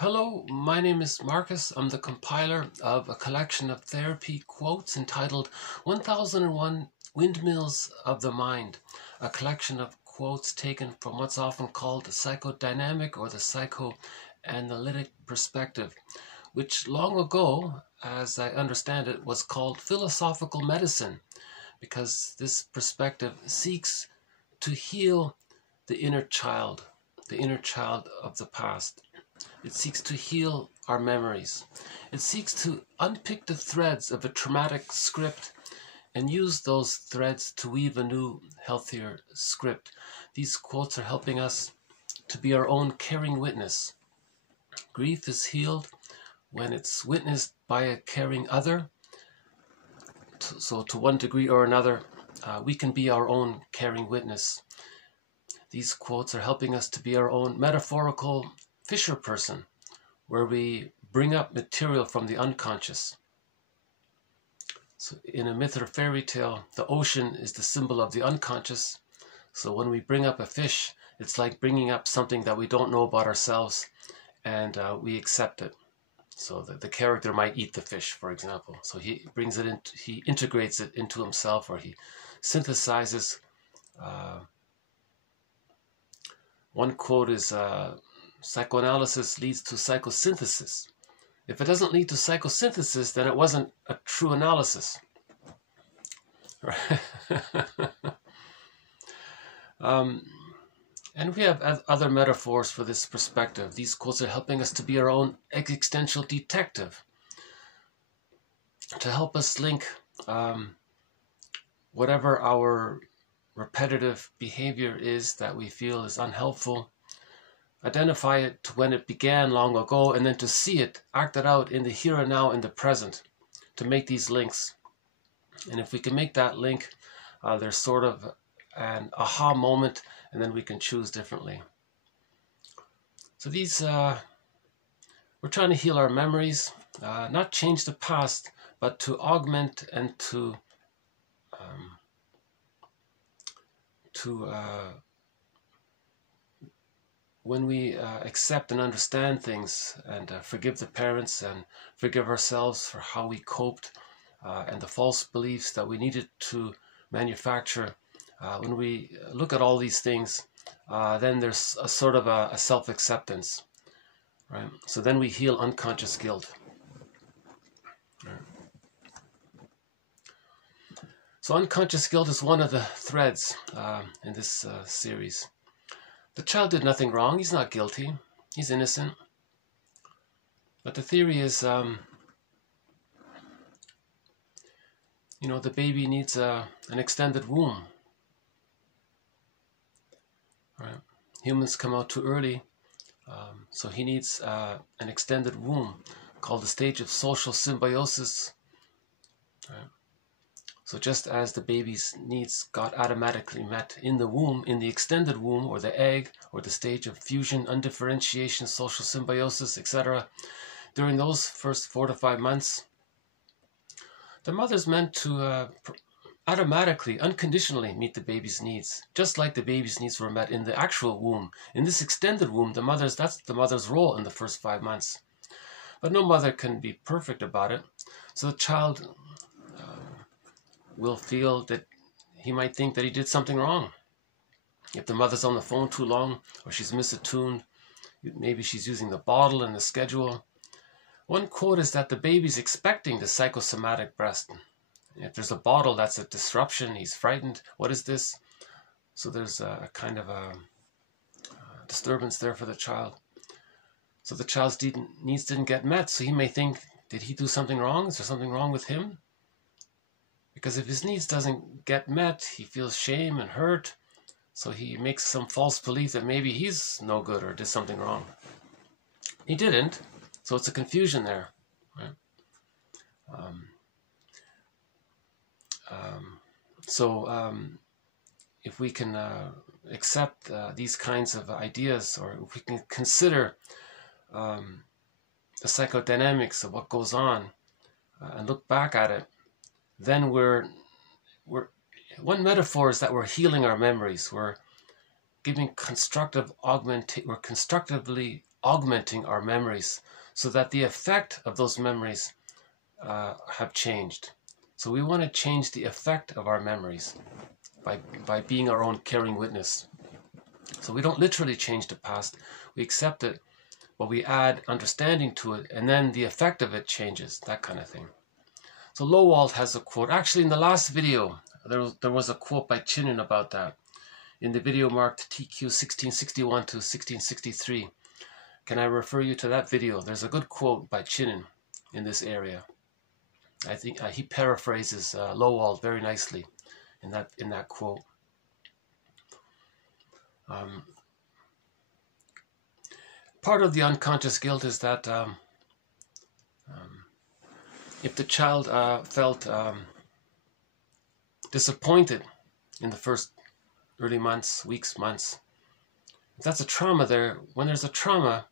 Hello, my name is Marcus. I'm the compiler of a collection of therapy quotes entitled 1001 Windmills of the Mind, a collection of quotes taken from what's often called the psychodynamic or the psychoanalytic perspective, which long ago, as I understand it, was called philosophical medicine, because this perspective seeks to heal the inner child of the past. It seeks to heal our memories. It seeks to unpick the threads of a traumatic script and use those threads to weave a new, healthier script. These quotes are helping us to be our own caring witness. Grief is healed when it's witnessed by a caring other. So to one degree or another, we can be our own caring witness. These quotes are helping us to be our own metaphorical Fisher person, where we bring up material from the unconscious. So in a myth or fairy tale, the ocean is the symbol of the unconscious. So when we bring up a fish, it's like bringing up something that we don't know about ourselves, and we accept it. So the character might eat the fish, for example. So he brings it in, he integrates it into himself, or he synthesizes. One quote is, psychoanalysis leads to psychosynthesis. If it doesn't lead to psychosynthesis, then it wasn't a true analysis. Right? And we have other metaphors for this perspective. These quotes are helping us to be our own existential detective, to help us link whatever our repetitive behavior is that we feel is unhelpful, identify it to when it began long ago, and then to see it acted out in the here and now, in the present, to make these links. And if we can make that link, there's sort of an aha moment, and then we can choose differently. So these, we're trying to heal our memories, not change the past, but to augment and to when we accept and understand things and forgive the parents and forgive ourselves for how we coped and the false beliefs that we needed to manufacture, when we look at all these things, then there's a sort of a self-acceptance, right? So then we heal unconscious guilt. Right. So unconscious guilt is one of the threads in this series. The child did nothing wrong. He's not guilty. He's innocent. But the theory is, the baby needs an extended womb. Right? Humans come out too early, so he needs an extended womb called the stage of social symbiosis. Right? So just as the baby's needs got automatically met in the womb, in the extended womb, or the egg, or the stage of fusion, undifferentiation, social symbiosis, etc., during those first 4 to 5 months, the mother's meant to automatically, unconditionally meet the baby's needs, just like the baby's needs were met in the actual womb. In this extended womb, that's the mother's role in the first 5 months. But no mother can be perfect about it, so the child will feel that he might think that he did something wrong. If the mother's on the phone too long, or she's misattuned, maybe she's using the bottle and the schedule. One quote is that the baby's expecting the psychosomatic breast. If there's a bottle, that's a disruption. He's frightened. What is this? So there's a kind of a disturbance there for the child. So the child's needs didn't get met. So he may think, did he do something wrong? Is there something wrong with him? Because if his needs doesn't get met, he feels shame and hurt. So he makes some false belief that maybe he's no good or did something wrong. He didn't. So it's a confusion there. Right? If we can accept these kinds of ideas, or if we can consider the psychodynamics of what goes on and look back at it, then we're one metaphor is that we're healing our memories. We're giving we're constructively augmenting our memories so that the effect of those memories have changed. So we want to change the effect of our memories by being our own caring witness. So we don't literally change the past, we accept it, but we add understanding to it, and then the effect of it changes, that kind of thing. So Lowald has a quote. Actually, in the last video, there was a quote by Chinen about that. In the video marked TQ 1661 to 1663. Can I refer you to that video? There's a good quote by Chinen in this area. I think he paraphrases Lowald very nicely in that quote. Part of the unconscious guilt is that if the child felt disappointed in the first early months, weeks, months, if that's a trauma there, when there's a trauma,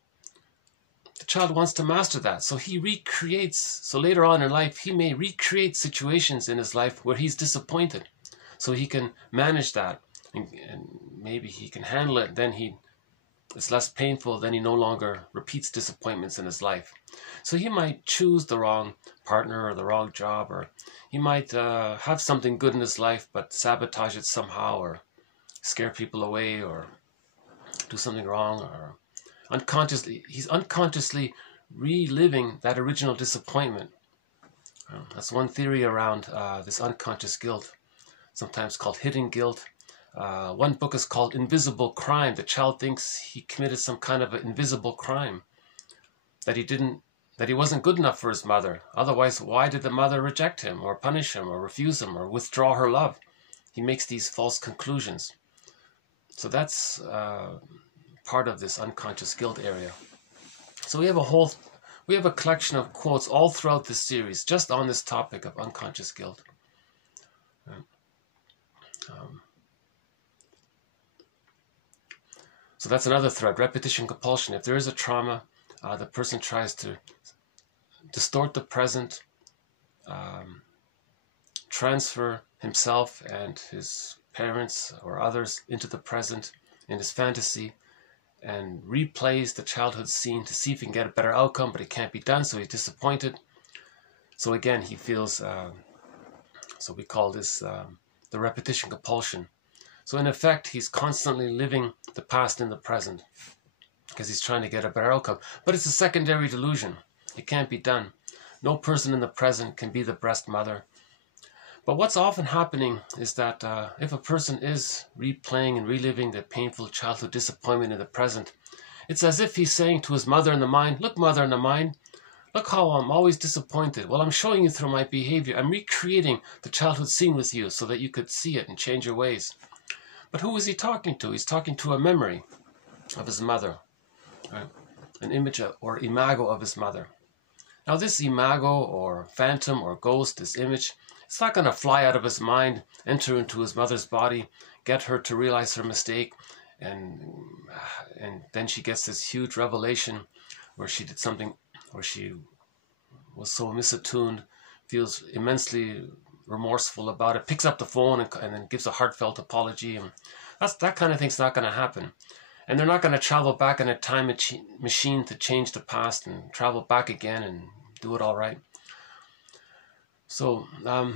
the child wants to master that. So he recreates, so later on in life, he may recreate situations in his life where he's disappointed. So he can manage that, and maybe he can handle it, then it's less painful, then he no longer repeats disappointments in his life. So he might choose the wrong partner or the wrong job, or he might have something good in his life but sabotage it somehow, or scare people away, or do something wrong, or he's unconsciously reliving that original disappointment. That's one theory around this unconscious guilt, sometimes called hidden guilt. One book is called Invisible Crime. The child thinks he committed some kind of an invisible crime, that he wasn't good enough for his mother. Otherwise, why did the mother reject him, or punish him, or refuse him, or withdraw her love? He makes these false conclusions. So that's part of this unconscious guilt area. So we have a collection of quotes all throughout this series, just on this topic of unconscious guilt. So that's another thread, repetition compulsion. If there is a trauma, the person tries to distort the present, transfer himself and his parents or others into the present in his fantasy, and replays the childhood scene to see if he can get a better outcome, but it can't be done, so he's disappointed. So again, he feels, so we call this the repetition compulsion. So in effect, he's constantly living the past in the present because he's trying to get a better outcome. But it's a secondary delusion. It can't be done. No person in the present can be the breast mother. But what's often happening is that if a person is replaying and reliving the painful childhood disappointment in the present, it's as if he's saying to his mother in the mind, look, mother in the mind, look how I'm always disappointed. Well, I'm showing you through my behavior. I'm recreating the childhood scene with you so that you could see it and change your ways. But who is he talking to? He's talking to a memory of his mother, right? An image or imago of his mother. Now this imago or phantom or ghost, this image, it's not going to fly out of his mind, enter into his mother's body, get her to realize her mistake, and then she gets this huge revelation where she did something, or she was so misattuned, feels immensely remorseful about it, picks up the phone and then gives a heartfelt apology. And that kind of thing's not going to happen. And they're not going to travel back in a time machine to change the past and travel back again and do it all right. So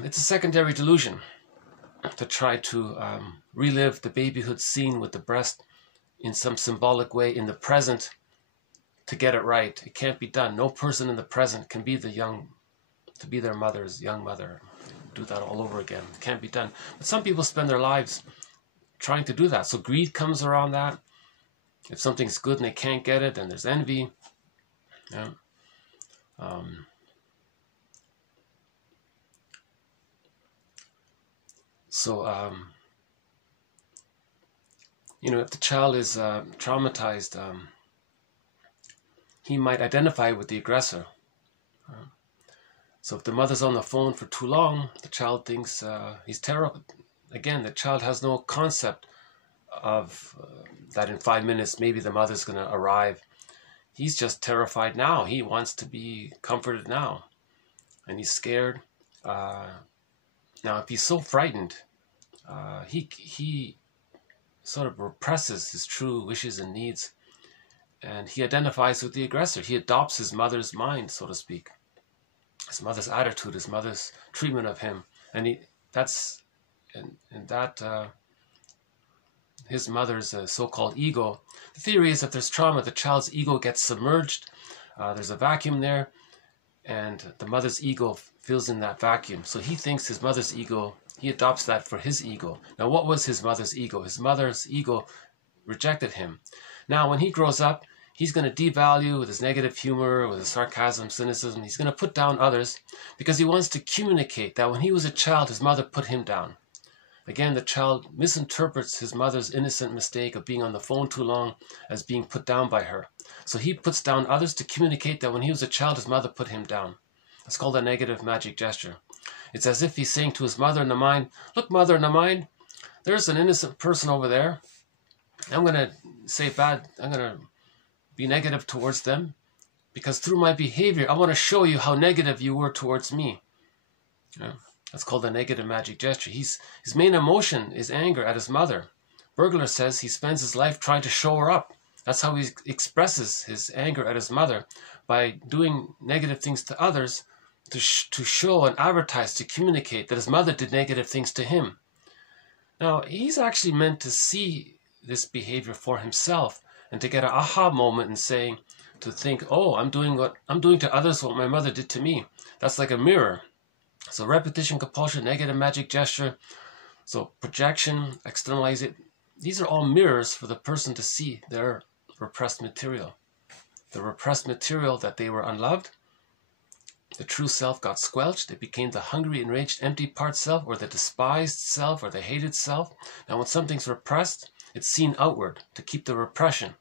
it's a secondary delusion to try to relive the babyhood scene with the breast in some symbolic way in the present to get it right. It can't be done. No person in the present can be their mother's young mother. Do that all over again. It can't be done. But some people spend their lives trying to do that. So greed comes around that. If something's good and they can't get it, then there's envy. Yeah. If the child is traumatized, he might identify with the aggressor. So if the mother's on the phone for too long, the child thinks he's terrible. Again, the child has no concept of that in 5 minutes maybe the mother's going to arrive. He's just terrified now. He wants to be comforted now. And he's scared. Now, if he's so frightened, he sort of represses his true wishes and needs. and he identifies with the aggressor. He adopts his mother's mind, so to speak, his mother's attitude, his mother's treatment of him, and his mother's so-called ego. The theory is that there's trauma, the child's ego gets submerged, there's a vacuum there, and the mother's ego fills in that vacuum. So he thinks his mother's ego, he adopts that for his ego. Now, what was his mother's ego? His mother's ego rejected him. Now, when he grows up, he's going to devalue with his negative humor, with his sarcasm, cynicism. He's going to put down others because he wants to communicate that when he was a child, his mother put him down. Again, the child misinterprets his mother's innocent mistake of being on the phone too long as being put down by her. So he puts down others to communicate that when he was a child, his mother put him down. It's called a negative magic gesture. It's as if he's saying to his mother in the mind, look, mother in the mind, there's an innocent person over there. I'm going to say bad, I'm going to be negative towards them because through my behavior, I want to show you how negative you were towards me. Yeah. That's called a negative magic gesture. His main emotion is anger at his mother. Burglar says he spends his life trying to show her up. That's how he expresses his anger at his mother, by doing negative things to others to show and advertise, to communicate that his mother did negative things to him. Now, he's actually meant to see this behavior for himself and to get an aha moment and saying, to think, oh, I'm doing to others what my mother did to me. That's like a mirror. So repetition, compulsion, negative magic gesture, so projection, externalize it. These are all mirrors for the person to see their repressed material. The repressed material that they were unloved, the true self got squelched. It became the hungry, enraged, empty part self, or the despised self, or the hated self. Now when something's repressed, it's seen outward to keep the repression.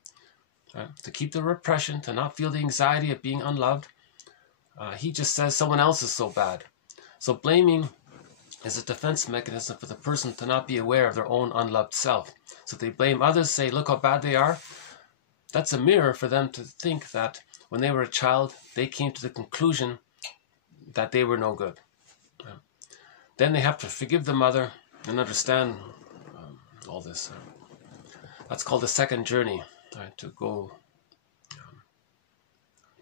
Right? To keep the repression, to not feel the anxiety of being unloved. He just says someone else is so bad. So blaming is a defense mechanism for the person to not be aware of their own unloved self. So they blame others, say, look how bad they are. That's a mirror for them to think that when they were a child, they came to the conclusion that they were no good. Then they have to forgive the mother and understand all this. That's called the second journey, right, to go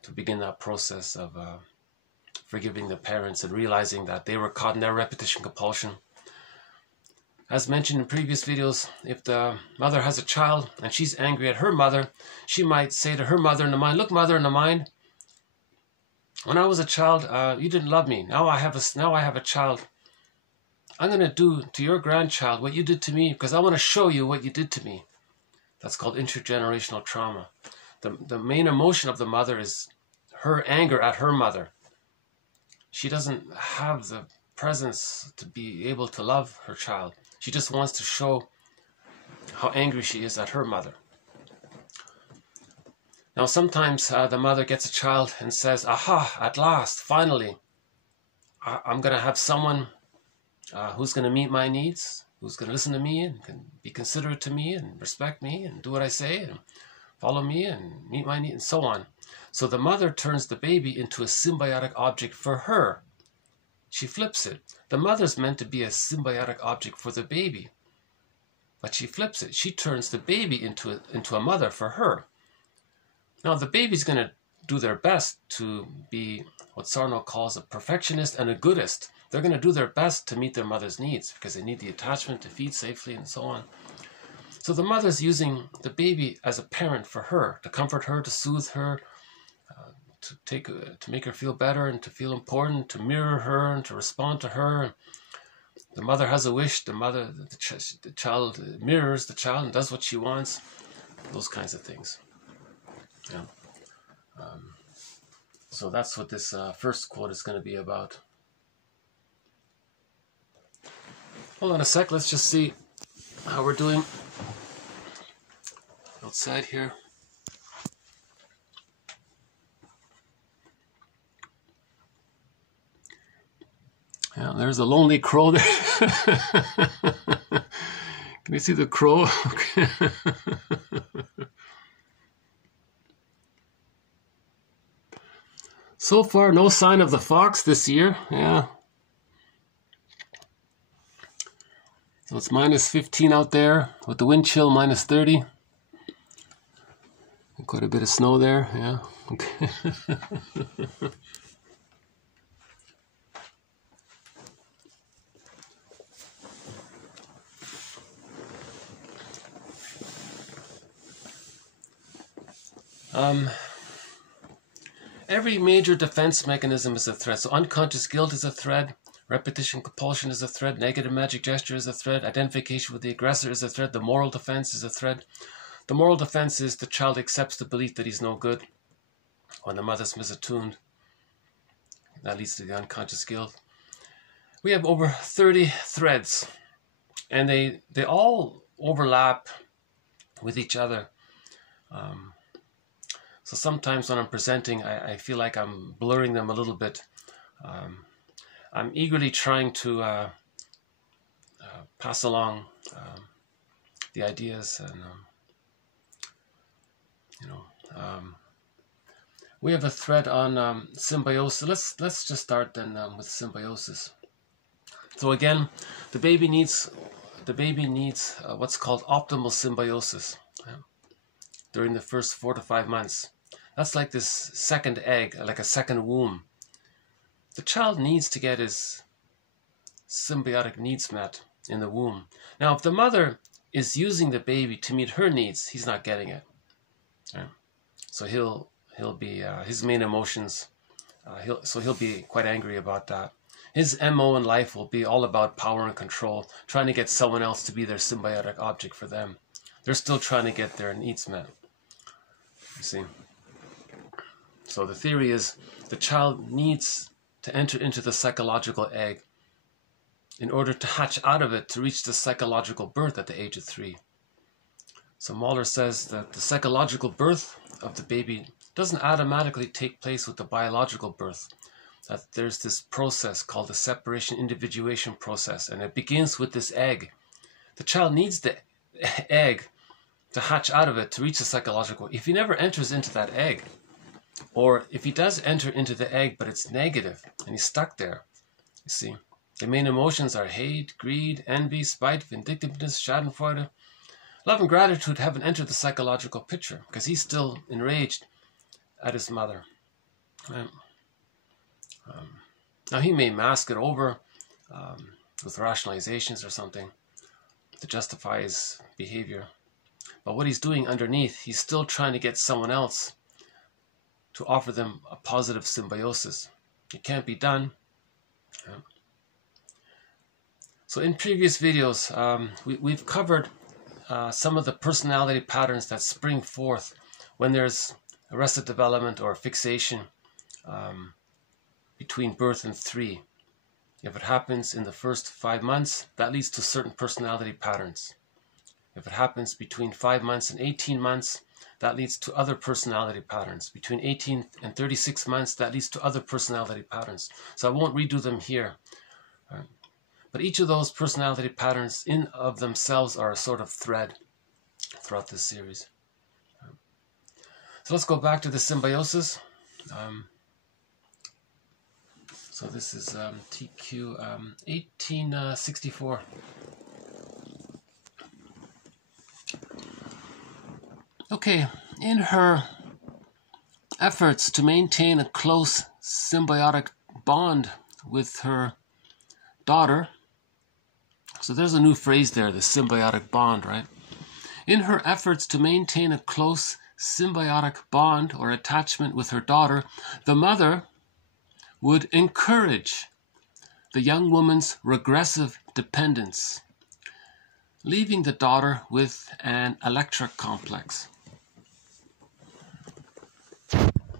to begin that process of forgiving the parents and realizing that they were caught in their repetition compulsion. As mentioned in previous videos, if the mother has a child and she's angry at her mother, she might say to her mother in the mind, look, mother in the mind, when I was a child, you didn't love me. Now I have a child. I'm going to do to your grandchild what you did to me because I want to show you what you did to me. That's called intergenerational trauma. The main emotion of the mother is her anger at her mother. She doesn't have the presence to be able to love her child. She just wants to show how angry she is at her mother. Now sometimes the mother gets a child and says, aha, at last, finally, I'm going to have someone who's going to meet my needs, who's going to listen to me and can be considerate to me and respect me and do what I say and follow me and meet my needs and so on. So the mother turns the baby into a symbiotic object for her. She flips it. The mother's meant to be a symbiotic object for the baby. But she flips it. She turns the baby into a mother for her. Now the baby's going to do their best to be what Sarno calls a perfectionist and a goodist. They're going to do their best to meet their mother's needs because they need the attachment to feed safely and so on. So the mother's using the baby as a parent for her, to comfort her, to soothe her, to make her feel better and to feel important, to mirror her and to respond to her. The mother has a wish. The child mirrors the child and does what she wants. Those kinds of things. Yeah. So that's what this first quote is going to be about. Hold on a sec. Let's just see how we're doing outside here. Yeah, there's a lonely crow there. Can you see the crow? Okay. So far, no sign of the fox this year. Yeah. So it's minus 15 out there with the wind chill minus 30. Quite a bit of snow there, yeah. Okay. Every major defense mechanism is a threat. So unconscious guilt is a threat. Repetition compulsion is a threat. Negative magic gesture is a threat. Identification with the aggressor is a threat. The moral defense is a threat. The moral defense is the child accepts the belief that he's no good. When the mother's misattuned, that leads to the unconscious guilt. We have over 30 threads, and they all overlap with each other. So sometimes when I'm presenting, I feel like I'm blurring them a little bit. I'm eagerly trying to pass along the ideas, and we have a thread on symbiosis. Let's just start then with symbiosis. So again, the baby needs what's called optimal symbiosis during the first 4 to 5 months. That's like this second egg, like a second womb. The child needs to get his symbiotic needs met in the womb. Now, if the mother is using the baby to meet her needs, he's not getting it. Right? So he'll be his main emotions. He'll be quite angry about that. His MO in life will be all about power and control, trying to get someone else to be their symbiotic object for them. They're still trying to get their needs met. You see. So the theory is the child needs to enter into the psychological egg in order to hatch out of it to reach the psychological birth at the age of 3. So Mahler says that the psychological birth of the baby doesn't automatically take place with the biological birth. That there's this process called the separation-individuation process, and it begins with this egg. The child needs the egg to hatch out of it to reach the psychological. If he never enters into that egg, or if he does enter into the egg but it's negative and he's stuck there, you see, the main emotions are hate, greed, envy, spite, vindictiveness, schadenfreude. Love and gratitude haven't entered the psychological picture because he's still enraged at his mother. Right? Now he may mask it over with rationalizations or something to justify his behavior. But what he's doing underneath, he's still trying to get someone else to offer them a positive symbiosis. It can't be done. Yeah. So in previous videos, we've covered some of the personality patterns that spring forth when there's arrested development or fixation between birth and 3. If it happens in the first 5 months, that leads to certain personality patterns. If it happens between 5 months and 18 months, that leads to other personality patterns. Between 18 and 36 months, that leads to other personality patterns. So I won't redo them here. Right? But each of those personality patterns in of themselves are a sort of thread throughout this series. So let's go back to the symbiosis. So this is TQ 1864. Okay, in her efforts to maintain a close symbiotic bond with her daughter, so there's a new phrase there, the symbiotic bond, right? In her efforts to maintain a close symbiotic bond or attachment with her daughter, the mother would encourage the young woman's regressive dependence, leaving the daughter with an Electra complex.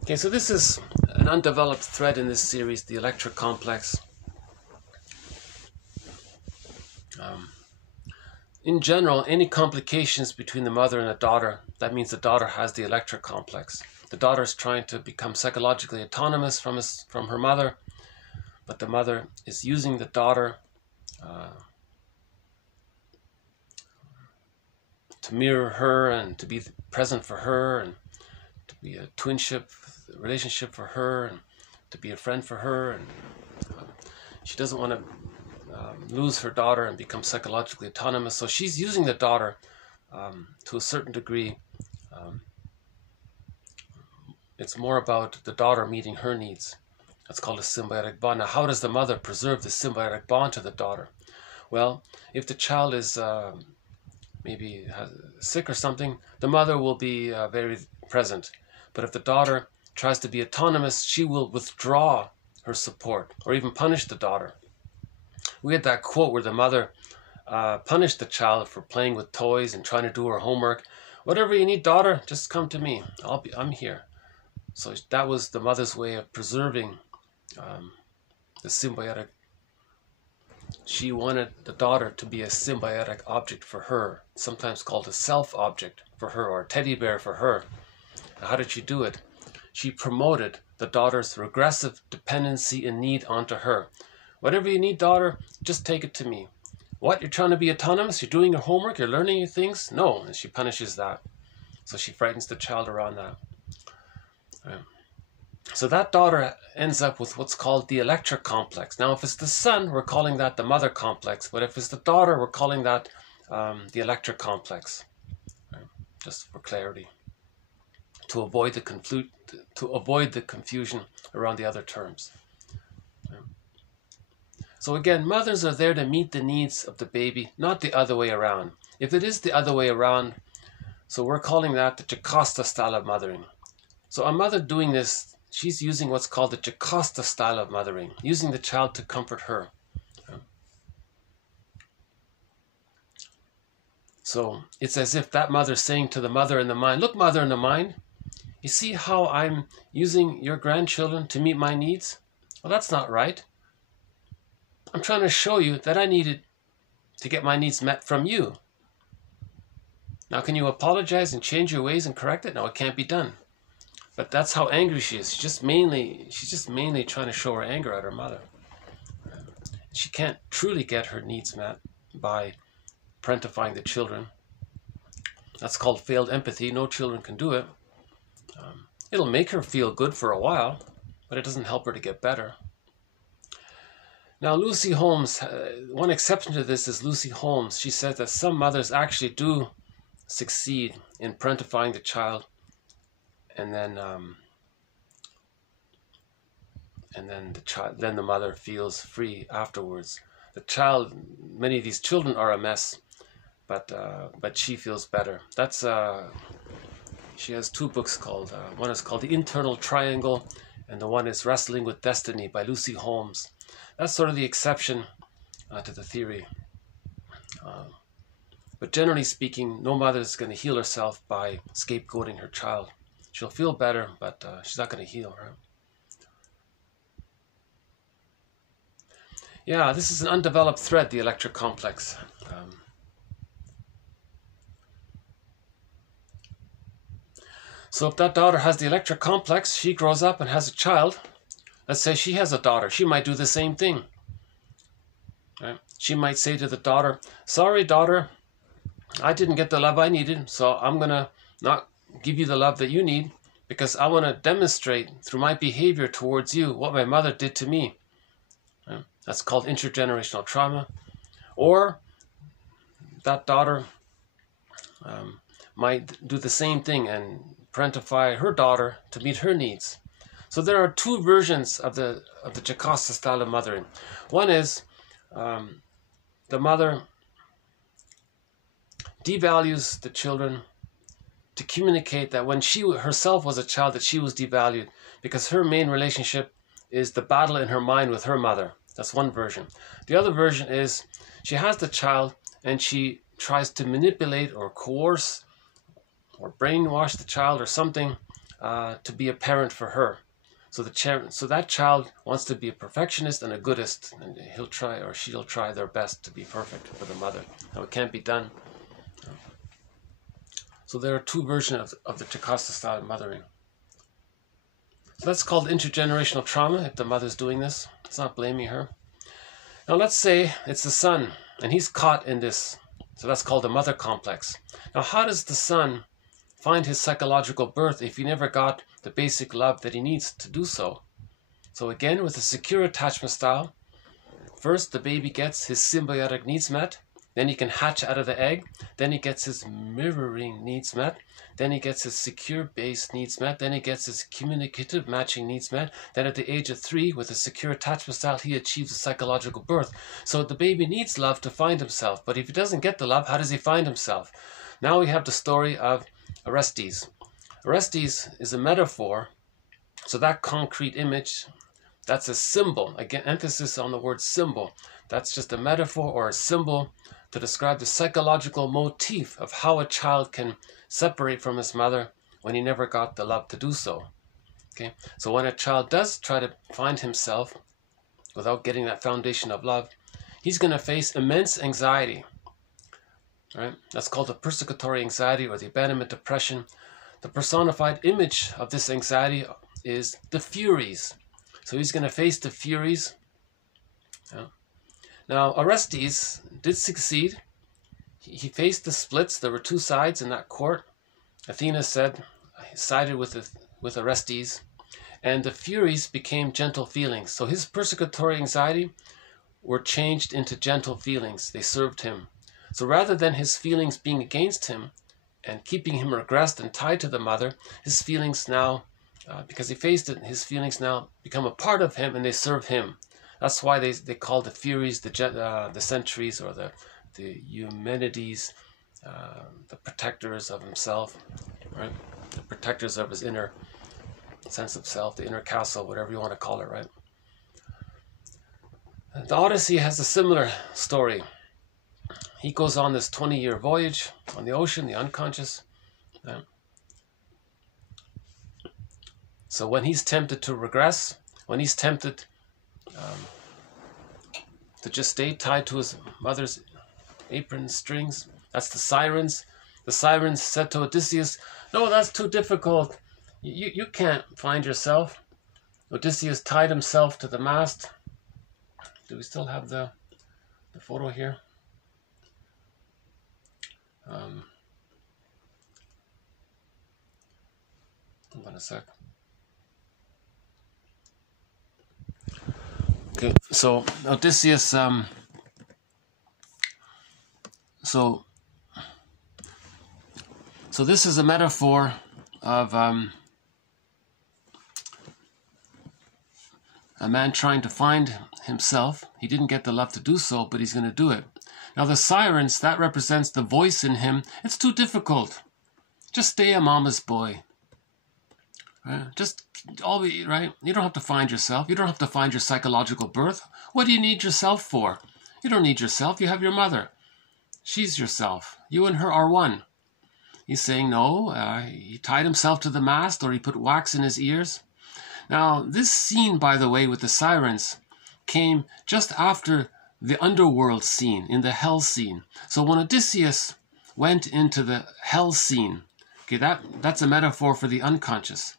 Okay, so this is an undeveloped thread in this series, the Electra complex. In general, any complications between the mother and the daughter, that means the daughter has the Electra complex. The daughter is trying to become psychologically autonomous from her mother, but the mother is using the daughter to mirror her and to be present for her and to be a twinship relationship for her and to be a friend for her. And she doesn't want to lose her daughter and become psychologically autonomous. So she's using the daughter to a certain degree it's more about the daughter meeting her needs. That's called a symbiotic bond. Now, how does the mother preserve the symbiotic bond to the daughter? Well, if the child is maybe sick or something, the mother will be very present. But if the daughter tries to be autonomous, she will withdraw her support or even punish the daughter. We had that quote where the mother punished the child for playing with toys and trying to do her homework. Whatever you need, daughter, just come to me. I'm here. So that was the mother's way of preserving the symbiotic. She wanted the daughter to be a symbiotic object for her, sometimes called a self object for her, or a teddy bear for her. And how did she do it? She promoted the daughter's regressive dependency and need onto her. Whatever you need, daughter, just take it to me. What, you're trying to be autonomous? You're doing your homework? You're learning your things? No. And she punishes that. So she frightens the child around that. So that daughter ends up with what's called the Electra complex. Now, if it's the son, we're calling that the mother complex. But if it's the daughter, we're calling that the Electra complex. Just for clarity. To avoid the confusion around the other terms. So again, mothers are there to meet the needs of the baby, not the other way around. If it is the other way around, so we're calling that the Jocasta style of mothering. So a mother doing this, she's using what's called the Jocasta style of mothering, using the child to comfort her. So it's as if that mother's saying to the mother in the mind, look, mother in the mind, you see how I'm using your grandchildren to meet my needs? Well, that's not right. I'm trying to show you that I needed to get my needs met from you. Now, can you apologize and change your ways and correct it? No, it can't be done. But that's how angry she is. She's just mainly trying to show her anger at her mother. She can't truly get her needs met by parentifying the children. That's called failed empathy. No children can do it. It'll make her feel good for a while, but it doesn't help her to get better. Now, Lucy Holmes, one exception to this is Lucy Holmes. She says that some mothers actually do succeed in parentifying the child, and then the mother feels free afterwards. The child, many of these children are a mess, but she feels better. That's she has two books called. One is called The Internal Triangle, and the one is Wrestling with Destiny by Lucy Holmes. That's sort of the exception to the theory. But generally speaking, no mother is going to heal herself by scapegoating her child. She'll feel better, but she's not going to heal her. Yeah, this is an undeveloped thread, the Electra complex. So if that daughter has the Electra complex, she grows up and has a child. Let's say she has a daughter. She might do the same thing. Right? She might say to the daughter, sorry, daughter, I didn't get the love I needed, so I'm going to not give you the love that you need because I want to demonstrate through my behavior towards you what my mother did to me. Right? That's called intergenerational trauma. Or that daughter might do the same thing and parentify her daughter to meet her needs. So there are two versions of the Jocasta style of mothering. One is the mother devalues the children to communicate that when she herself was a child that she was devalued because her main relationship is the battle in her mind with her mother. That's one version. The other version is she has the child and she tries to manipulate or coerce or brainwash the child or something to be a parent for her. So that child wants to be a perfectionist and a goodist, and he'll try or she'll try their best to be perfect for the mother. Now it can't be done. So there are two versions of the Jocasta style of mothering. So that's called intergenerational trauma if the mother's doing this. It's not blaming her. Now let's say it's the son and he's caught in this. So that's called the mother complex. Now how does the son find his psychological birth if he never got the basic love that he needs to do so? So again, with the secure attachment style, first the baby gets his symbiotic needs met, Then he can hatch out of the egg. Then he gets his mirroring needs met. Then he gets his secure base needs met. Then he gets his communicative matching needs met. Then at the age of 3, with a secure attachment style, he achieves a psychological birth. So the baby needs love to find himself. But if he doesn't get the love, how does he find himself? Now we have the story of Orestes. Orestes is a metaphor. So that concrete image, that's a symbol. Again, emphasis on the word symbol. That's just a metaphor or a symbol to describe the psychological motif of how a child can separate from his mother when he never got the love to do so. Okay, so when a child does try to find himself without getting that foundation of love, he's going to face immense anxiety. Right? That's called the persecutory anxiety or the abandonment depression. The personified image of this anxiety is the Furies. So he's going to face the Furies. Yeah. Now, Orestes did succeed. He faced the splits. There were 2 sides in that court. Athena said, sided with Orestes. And the Furies became gentle feelings. So his persecutory anxiety were changed into gentle feelings. They served him. So rather than his feelings being against him and keeping him regressed and tied to the mother, his feelings now, because he faced it, his feelings now become a part of him and they serve him. That's why they call the Furies the Sentries or the Eumenides, the protectors of himself, right? The protectors of his inner sense of self, the inner castle, whatever you want to call it, right? The Odyssey has a similar story. He goes on this 20-year voyage on the ocean, the unconscious. So when he's tempted to regress, when he's tempted to just stay tied to his mother's apron strings, that's the sirens. The sirens said to Odysseus, "No, that's too difficult. You can't find yourself." Odysseus tied himself to the mast. Do we still have the photo here? Hold on a sec. Okay, so Odysseus, so this is a metaphor of a man trying to find himself. He didn't get the love to do so, but he's going to do it. Now the sirens, that represents the voice in him. It's too difficult. Just stay a mama's boy. Right? Just always, right? You don't have to find yourself. You don't have to find your psychological birth. What do you need yourself for? You don't need yourself. You have your mother. She's yourself. You and her are one. He's saying no. He tied himself to the mast, or he put wax in his ears. Now, this scene, by the way, with the sirens came just after the underworld scene, in the hell scene. So when Odysseus went into the hell scene, okay, that's a metaphor for the unconscious.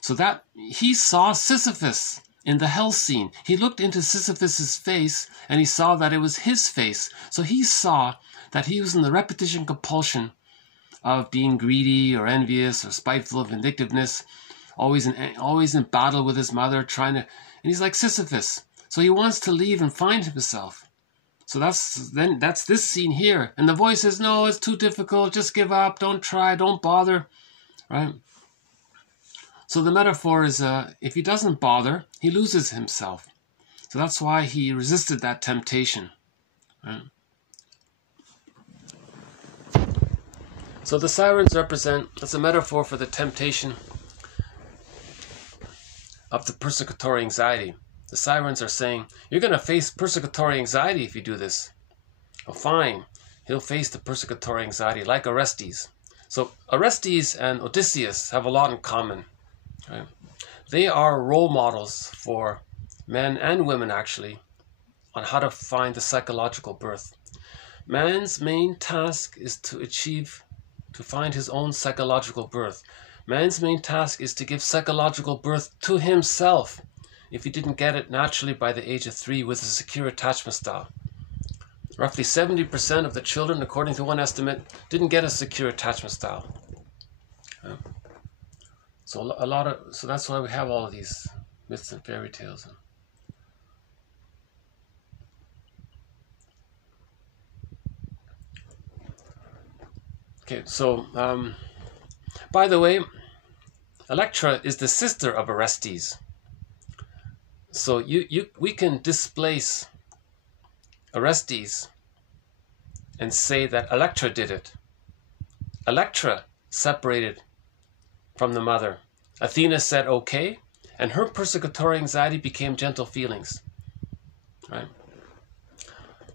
So that he saw Sisyphus in the hell scene. He looked into Sisyphus's face and he saw that it was his face. So he saw that he was in the repetition compulsion of being greedy or envious or spiteful, vindictiveness, always in battle with his mother, and he's like Sisyphus. So he wants to leave and find himself. So that's this scene here. And the voice says, no, it's too difficult. Just give up. Don't try. Don't bother. Right? So the metaphor is if he doesn't bother, he loses himself. So that's why he resisted that temptation. Right? So the sirens that's a metaphor for the temptation of the persecutory anxiety. The sirens are saying, you're going to face persecutory anxiety if you do this. Oh, fine. He'll face the persecutory anxiety like Orestes. So Orestes and Odysseus have a lot in common. Right? They are role models for men and women, actually, on how to find the psychological birth. Man's main task is to find his own psychological birth. Man's main task is to give psychological birth to himself if he didn't get it naturally by the age of 3 with a secure attachment style. Roughly 70% of the children, according to one estimate, didn't get a secure attachment style. So that's why we have all of these myths and fairy tales. Okay, so by the way, Electra is the sister of Orestes. So we can displace Orestes and say that Electra did it. Electra separated from the mother. Athena said okay, and her persecutory anxiety became gentle feelings. Right?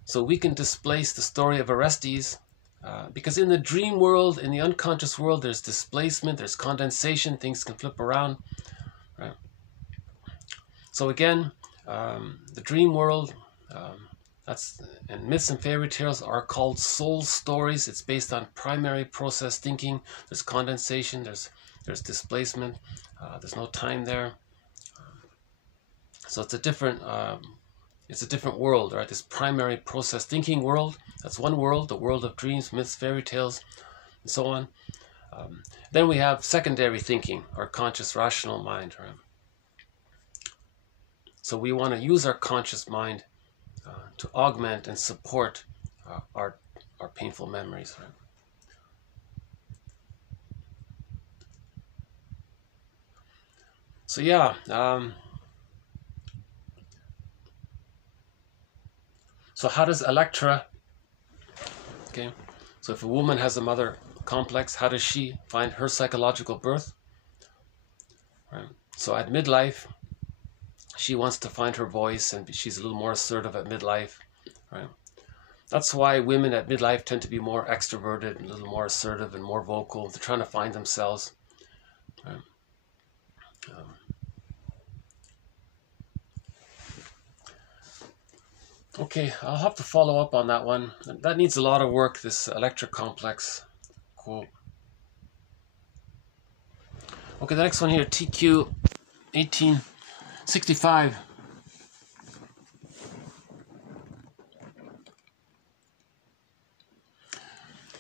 So we can displace the story of Orestes because in the dream world, in the unconscious world, there's displacement, there's condensation, things can flip around. Right? So again, the dream world, and myths and fairy tales are called soul stories. It's based on primary process thinking. There's condensation, there's displacement, there's no time there. So it's a different world, right? This primary process thinking world, that's one world, the world of dreams, myths, fairy tales, and so on. Then we have secondary thinking, our conscious rational mind, right? So we want to use our conscious mind to augment and support our painful memories, right? So yeah, so how does Electra, okay, so if a woman has a mother complex, how does she find her psychological birth? Right? So at midlife, she wants to find her voice, and she's a little more assertive at midlife, right? That's why women at midlife tend to be more extroverted and a little more assertive and more vocal. They're trying to find themselves, right? Okay, I'll have to follow up on that one. That needs a lot of work, this Electra complex quote. Okay, the next one here, TQ 1865.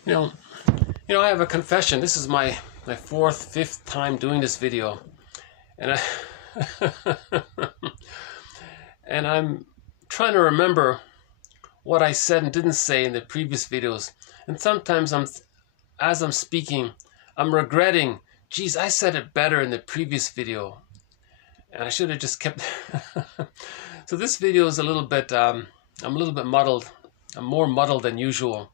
You know, I have a confession. This is my fourth, fifth time doing this video, and and I'm trying to remember what I said and didn't say in the previous videos. And sometimes as I'm speaking, I'm regretting, geez, I said it better in the previous video, and I should have just kept. So this video is a little bit, I'm a little bit muddled. I'm more muddled than usual.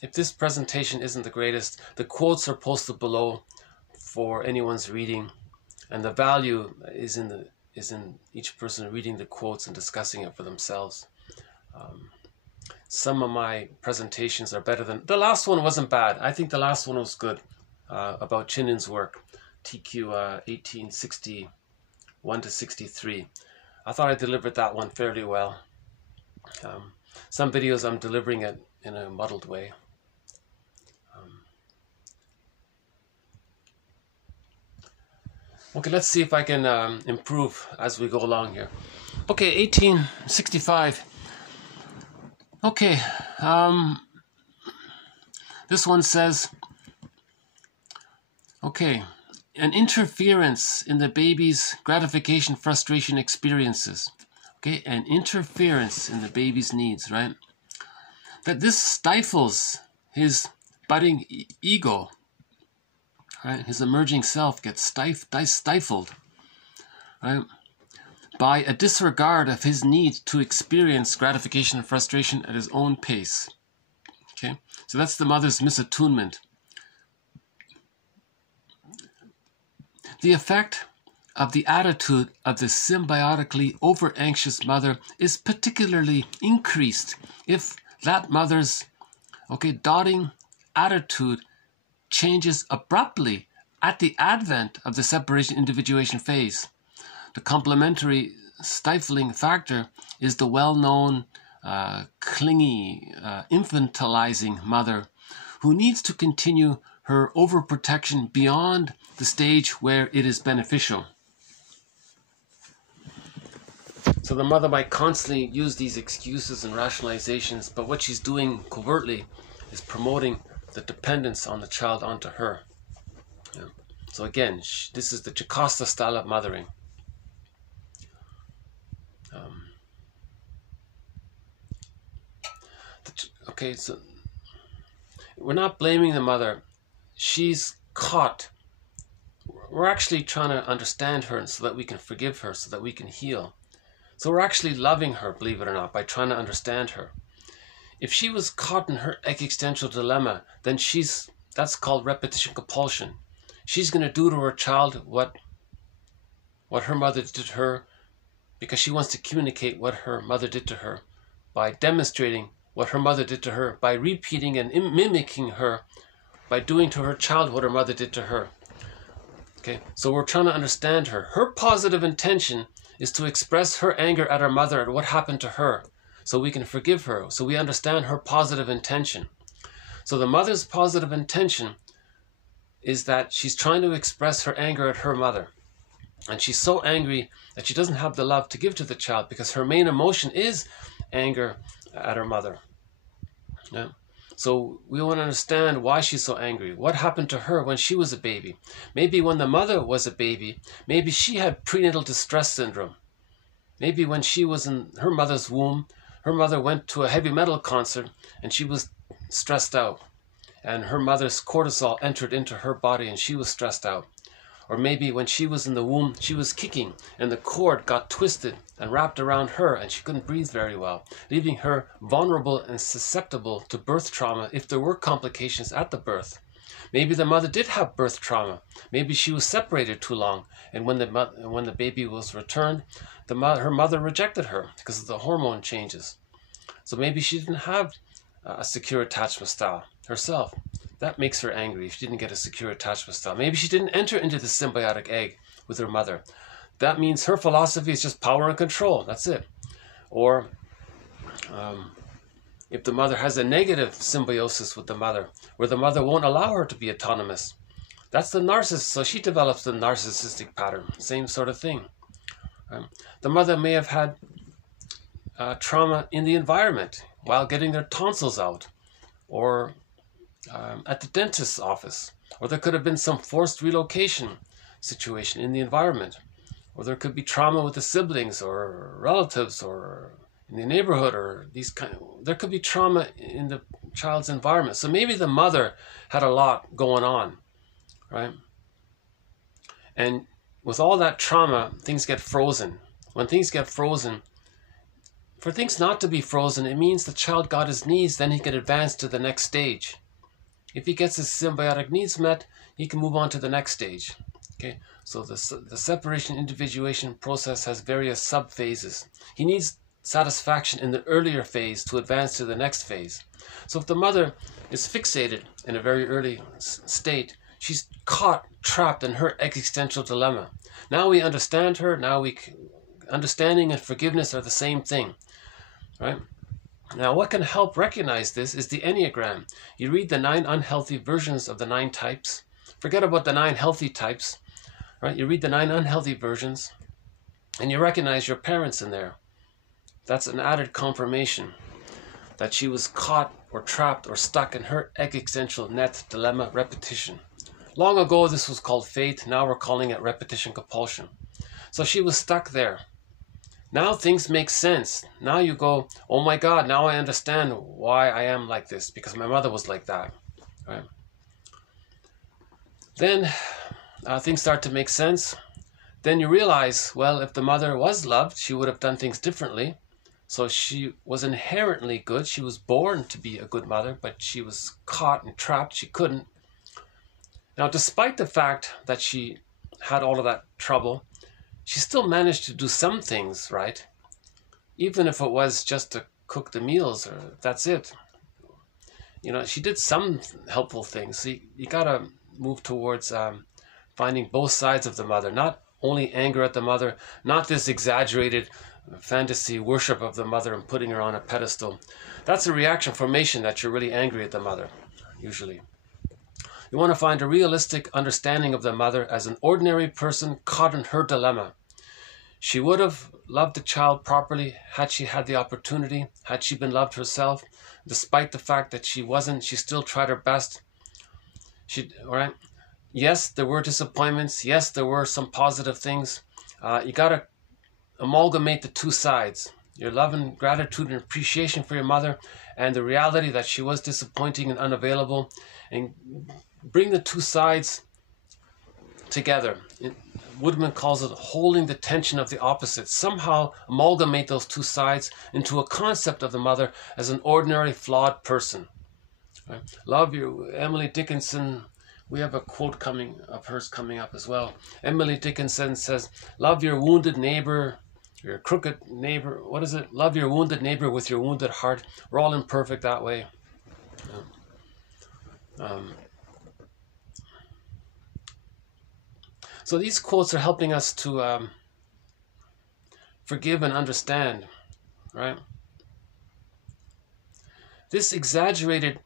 If this presentation isn't the greatest, the quotes are posted below for anyone's reading, and the value is in each person reading the quotes and discussing it for themselves. Some of my presentations are better than the last one. Wasn't bad. I think the last one was good, about Chinin's work, TQ 1861 to 63. I thought I delivered that one fairly well. Some videos I'm delivering it in a muddled way. Okay, let's see if I can improve as we go along here. Okay, 1865. Okay, this one says, okay, an interference in the baby's gratification-frustration experiences. Okay, an interference in the baby's needs, right? That this stifles his budding ego, right? His emerging self gets stifled, right? By a disregard of his need to experience gratification and frustration at his own pace. Okay, so that's the mother's misattunement. The effect of the attitude of the symbiotically overanxious mother is particularly increased if that mother's, doting attitude changes abruptly at the advent of the separation-individuation phase. The complementary stifling factor is the well-known clingy, infantilizing mother who needs to continue her overprotection beyond the stage where it is beneficial. So the mother might constantly use these excuses and rationalizations, but what she's doing covertly is promoting the dependence on the child onto her. Yeah. So again, this is the Jocasta style of mothering. Okay, so we're not blaming the mother. She's caught. We're actually trying to understand her so that we can forgive her, so that we can heal. So we're actually loving her, believe it or not, by trying to understand her. If she was caught in her existential dilemma, then that's called repetition compulsion. She's going to do to her child what her mother did to her, because she wants to communicate what her mother did to her by demonstrating what her mother did to her, by repeating and mimicking her, by doing to her child what her mother did to her. Okay, so we're trying to understand her. Her positive intention is to express her anger at her mother at what happened to her, so we can forgive her, so we understand her positive intention. So the mother's positive intention is that she's trying to express her anger at her mother. And she's so angry that she doesn't have the love to give to the child, because her main emotion is anger at her mother. Yeah. So we want to understand why she's so angry. What happened to her when she was a baby? Maybe when the mother was a baby, maybe she had prenatal distress syndrome. Maybe when she was in her mother's womb, her mother went to a heavy metal concert and she was stressed out. And her mother's cortisol entered into her body and she was stressed out. Or maybe when she was in the womb, she was kicking and the cord got twisted and wrapped around her and she couldn't breathe very well, leaving her vulnerable and susceptible to birth trauma if there were complications at the birth. Maybe the mother did have birth trauma. Maybe she was separated too long, and when the baby was returned, her mother rejected her because of the hormone changes. So maybe she didn't have a secure attachment style herself. That makes her angry if she didn't get a secure attachment style. Maybe she didn't enter into the symbiotic egg with her mother. That means her philosophy is just power and control. That's it. Or if the mother has a negative symbiosis with the mother, where the mother won't allow her to be autonomous, that's the narcissist. So she develops the narcissistic pattern. Same sort of thing. The mother may have had trauma in the environment while getting their tonsils out, or at the dentist's office, or there could have been some forced relocation situation in the environment, or there could be trauma with the siblings or relatives or in the neighborhood, or there could be trauma in the child's environment. So maybe the mother had a lot going on, right? And with all that trauma, things get frozen. When things get frozen, for things not to be frozen, it means the child got his needs, then he can advance to the next stage. If he gets his symbiotic needs met, he can move on to the next stage. Okay, so the separation-individuation process has various sub-phases. He needs satisfaction in the earlier phase to advance to the next phase. So if the mother is fixated in a very early state, she's caught, trapped in her existential dilemma. Now we understand her. Understanding and forgiveness are the same thing, right? Now, what can help recognize this is the Enneagram. You read the 9 unhealthy versions of the 9 types. Forget about the 9 healthy types, right? You read the 9 unhealthy versions, and you recognize your parents in there. That's an added confirmation that she was caught or trapped or stuck in her existential net dilemma repetition. Long ago, this was called fate. Now we're calling it repetition compulsion. So she was stuck there. Now things make sense. Now you go, oh my God, now I understand why I am like this, because my mother was like that, right? Then things start to make sense. Then you realize, well, if the mother was loved, she would have done things differently. So she was inherently good. She was born to be a good mother, but she was caught and trapped. She couldn't. Now, despite the fact that she had all of that trouble, she still managed to do some things, right? Even if it was just to cook the meals, or that's it. You know, she did some helpful things. So you gotta move towards finding both sides of the mother, not only anger at the mother, not this exaggerated fantasy worship of the mother and putting her on a pedestal. That's a reaction formation that you're really angry at the mother, usually. You want to find a realistic understanding of the mother as an ordinary person caught in her dilemma. She would have loved the child properly had she had the opportunity, had she been loved herself. Despite the fact that she wasn't, she still tried her best. All right? Yes, there were disappointments. Yes, there were some positive things. You got to amalgamate the two sides. your love and gratitude and appreciation for your mother, and the reality that she was disappointing and unavailable, and bring the two sides together. Woodman calls it holding the tension of the opposites. Somehow amalgamate those two sides into a concept of the mother as an ordinary flawed person. Right? Love your Emily Dickinson. We have a quote of hers coming up as well. Emily Dickinson says, "Love your wounded neighbor, your crooked neighbor." What is it? Love your wounded neighbor with your wounded heart. We're all imperfect that way. So these quotes are helping us to forgive and understand, right? This exaggerated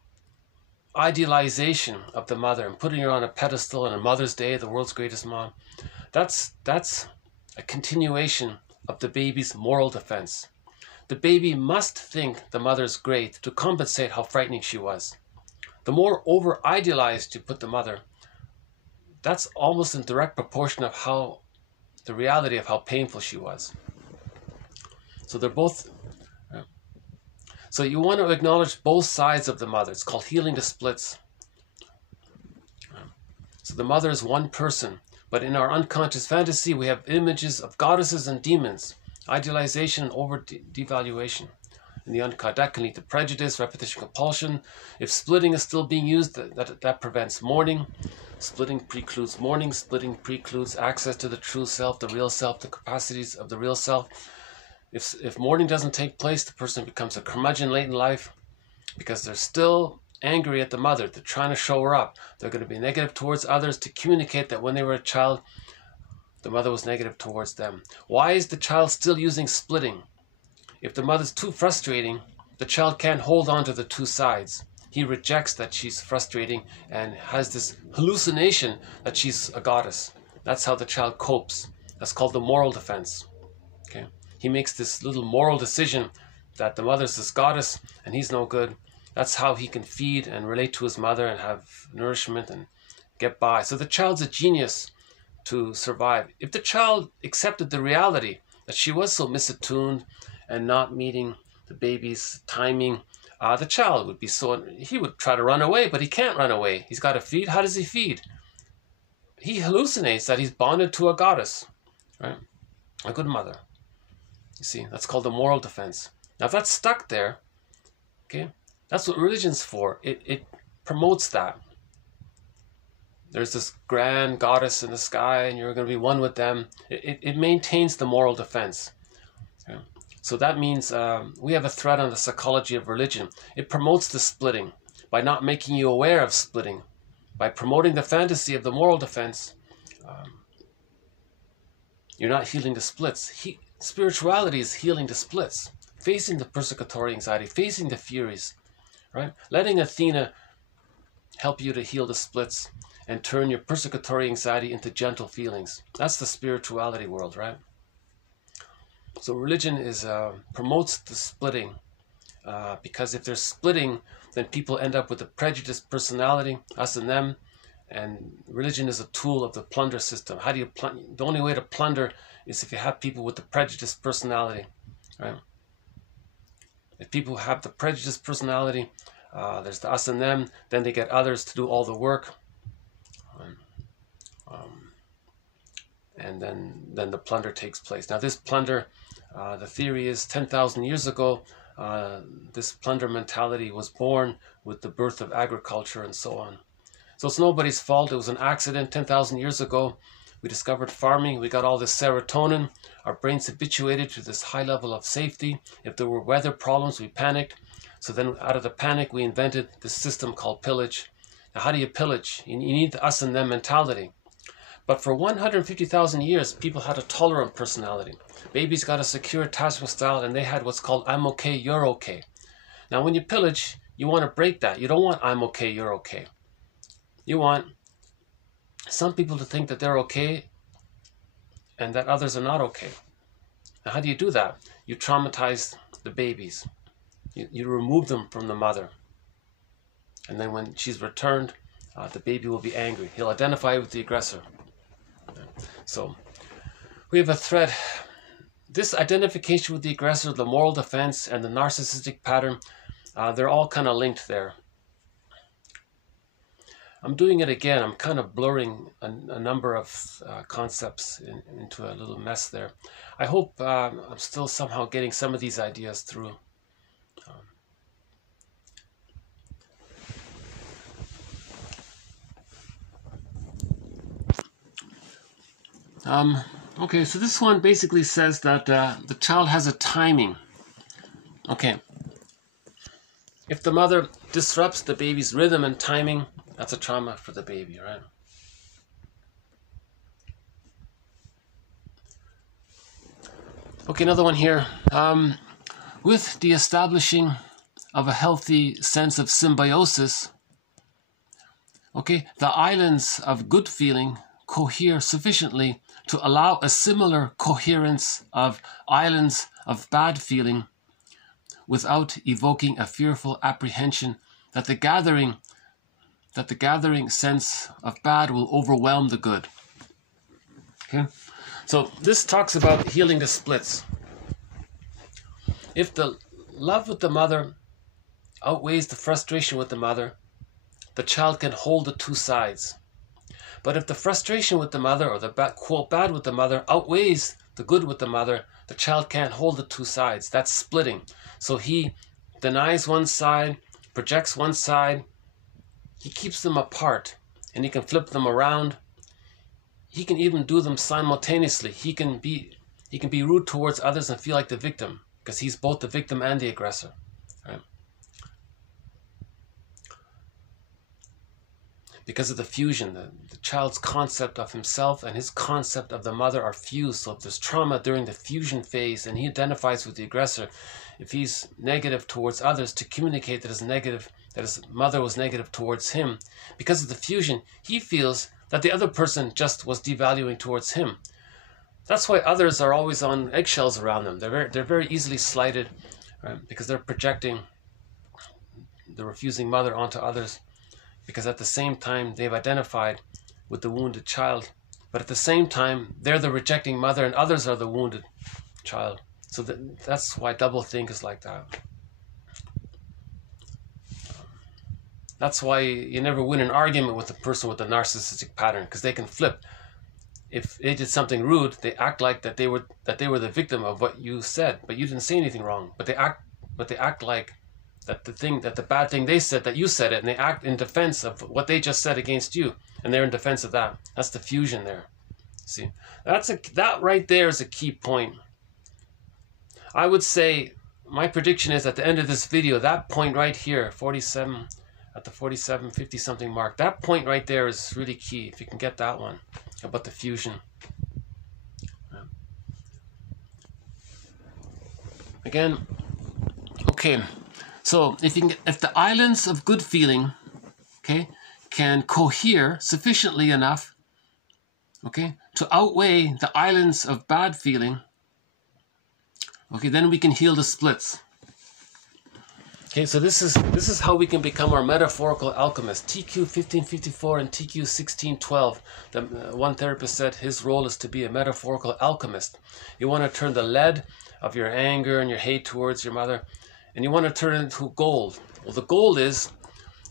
idealization of the mother and putting her on a pedestal on a Mother's Day, the world's greatest mom, that's a continuation of the baby's moral defense. The baby must think the mother's great to compensate how frightening she was. The more over-idealized you put the mother, that's almost in direct proportion of the reality of how painful she was. So they're both. So you want to acknowledge both sides of the mother. It's called healing the splits. So the mother is one person, but in our unconscious fantasy, we have images of goddesses and demons, idealization and over-devaluation. In the unconscious, that can lead to prejudice, repetition, compulsion. If splitting is still being used, that prevents mourning. Splitting precludes mourning. Splitting precludes access to the true self, the real self, the capacities of the real self. If mourning doesn't take place, the person becomes a curmudgeon late in life because they're still angry at the mother. They're trying to show her up. They're going to be negative towards others to communicate that when they were a child, the mother was negative towards them. Why is the child still using splitting? If the mother's too frustrating, the child can't hold on to the two sides. He rejects that she's frustrating and has this hallucination that she's a goddess. That's how the child copes. That's called the moral defense. Okay? He makes this little moral decision that the mother's this goddess and he's no good. That's how he can feed and relate to his mother and have nourishment and get by. So the child's a genius to survive. If the child accepted the reality that she was so misattuned and not meeting the baby's timing, the child would be he would try to run away, but he can't run away. He's got to feed. How does he feed? He hallucinates that he's bonded to a goddess, right? A good mother. You see, that's called the moral defense. Now, if that's stuck there, okay, that's what religion's for. It promotes that. There's this grand goddess in the sky, and you're going to be one with them. It maintains the moral defense. Okay? So that means we have a thread on the psychology of religion. It promotes the splitting by not making you aware of splitting. By promoting the fantasy of the moral defense, you're not healing the splits. Spirituality is healing the splits, facing the persecutory anxiety, facing the furies, right? Letting Athena help you to heal the splits and turn your persecutory anxiety into gentle feelings. That's the spirituality world, right? So religion promotes the splitting because if there's splitting, then people end up with a prejudiced personality, us and them, and religion is a tool of the plunder system. How do you plunder? The only way to plunder is if you have people with the prejudiced personality, right? If people have the prejudiced personality, there's the us and them, then they get others to do all the work, and then the plunder takes place. Now this plunder, the theory is 10,000 years ago, this plunder mentality was born with the birth of agriculture and so on. So it's nobody's fault. It was an accident 10,000 years ago. We discovered farming. We got all this serotonin. Our brains habituated to this high level of safety. If there were weather problems, we panicked. So then out of the panic, we invented this system called pillage. Now, how do you pillage? You need the us and them mentality. But for 150,000 years, people had a tolerant personality. Babies got a secure attachment style, and they had what's called I'm okay, you're okay. Now, when you pillage, you want to break that. You don't want I'm okay, you're okay. You want some people to think that they're okay and that others are not okay. Now, how do you do that? You traumatize the babies. You remove them from the mother. And then when she's returned, the baby will be angry. He'll identify with the aggressor. So we have a thread this identification with the aggressor, the moral defense, and the narcissistic pattern, they're all kind of linked there. I'm doing it again. I'm kind of blurring a number of concepts into a little mess there. I hope I'm still somehow getting some of these ideas through. Okay, so this one basically says that the child has a timing. Okay. If the mother disrupts the baby's rhythm and timing, that's a trauma for the baby, right? Okay, another one here. With the establishing of a healthy sense of symbiosis, okay, the islands of good feeling cohere sufficiently to allow a similar coherence of islands of bad feeling without evoking a fearful apprehension that the gathering sense of bad will overwhelm the good. Okay, so this talks about healing the splits. If the love with the mother outweighs the frustration with the mother, the child can hold the two sides. But if the frustration with the mother, or the quote bad with the mother, outweighs the good with the mother, the child can't hold the two sides. That's splitting. So he denies one side, projects one side, he keeps them apart, and he can flip them around. He can even do them simultaneously. He can be rude towards others and feel like the victim, because he's both the victim and the aggressor. Right? Because of the fusion, the child's concept of himself and his concept of the mother are fused. So if there's trauma during the fusion phase and he identifies with the aggressor, if he's negative towards others, to communicate that his mother was negative towards him, because of the fusion, he feels that the other person just was devaluing towards him. That's why others are always on eggshells around them. They're very easily slighted, right? Because they're projecting the refusing mother onto others. Because at the same time, they've identified with the wounded child. But at the same time, they're the rejecting mother and others are the wounded child. So that's why doublethink is like that. That's why you never win an argument with a person with a narcissistic pattern, because they can flip. If they did something rude, they act like that they were the victim of what you said, but you didn't say anything wrong. But they act like that the bad thing they said, that you said it, and they act in defense of what they just said against you, and they're in defense of that. That's the fusion there. See, that right there is a key point. I would say my prediction is at the end of this video, that point right here, 47, at the 47, 50 something mark, that point right there is really key. If you can get that one about the fusion. Again, okay. So if the islands of good feeling, okay, can cohere sufficiently enough, okay, to outweigh the islands of bad feeling, okay, then we can heal the splits. Okay, so this is how we can become our metaphorical alchemist. TQ 1554 and TQ 1612. One therapist said his role is to be a metaphorical alchemist. You want to turn the lead of your anger and your hate towards your mother, and you want to turn it into gold. Well, the gold is,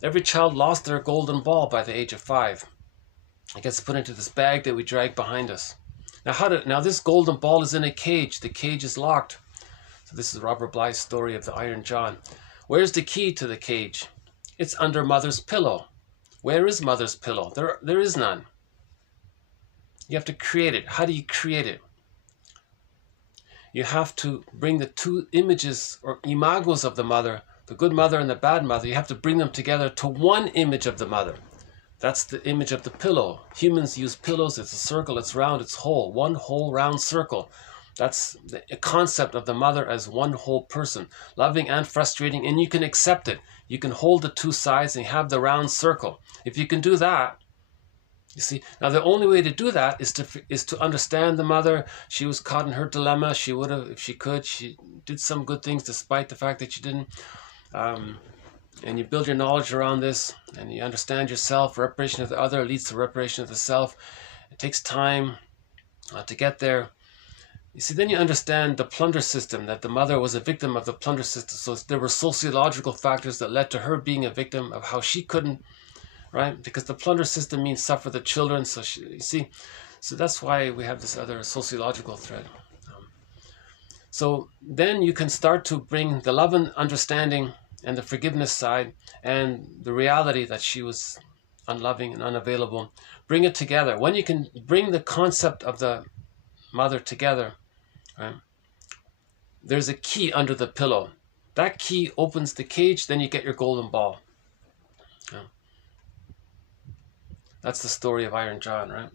every child lost their golden ball by the age of 5. It gets put into this bag that we drag behind us. Now this golden ball is in a cage. The cage is locked. So this is Robert Bly's story of the Iron John. Where's the key to the cage? It's under mother's pillow. Where is mother's pillow? There is none. You have to create it. How do you create it? You have to bring the two images or imagos of the mother, the good mother and the bad mother, you have to bring them together to one image of the mother. That's the image of the pillow. Humans use pillows. It's a circle, it's round, it's whole. One whole round circle. That's the concept of the mother as one whole person, loving and frustrating, and you can accept it. You can hold the two sides and have the round circle. If you can do that, you see, now the only way to do that is to understand the mother. She was caught in her dilemma. She would have, if she could, she did some good things despite the fact that she didn't. And you build your knowledge around this, and you understand yourself. Reparation of the other leads to reparation of the self. It takes time to get there. You see, then you understand the plunder system, that the mother was a victim of the plunder system. So there were sociological factors that led to her being a victim of how she couldn't, right? Because the plunder system means suffer the children. So you see, so that's why we have this other sociological thread. So then you can start to bring the love and understanding and the forgiveness side and the reality that she was unloving and unavailable. Bring it together. When you can bring the concept of the mother together, right, there's a key under the pillow. That key opens the cage, then you get your golden ball. Yeah. That's the story of Iron John, right?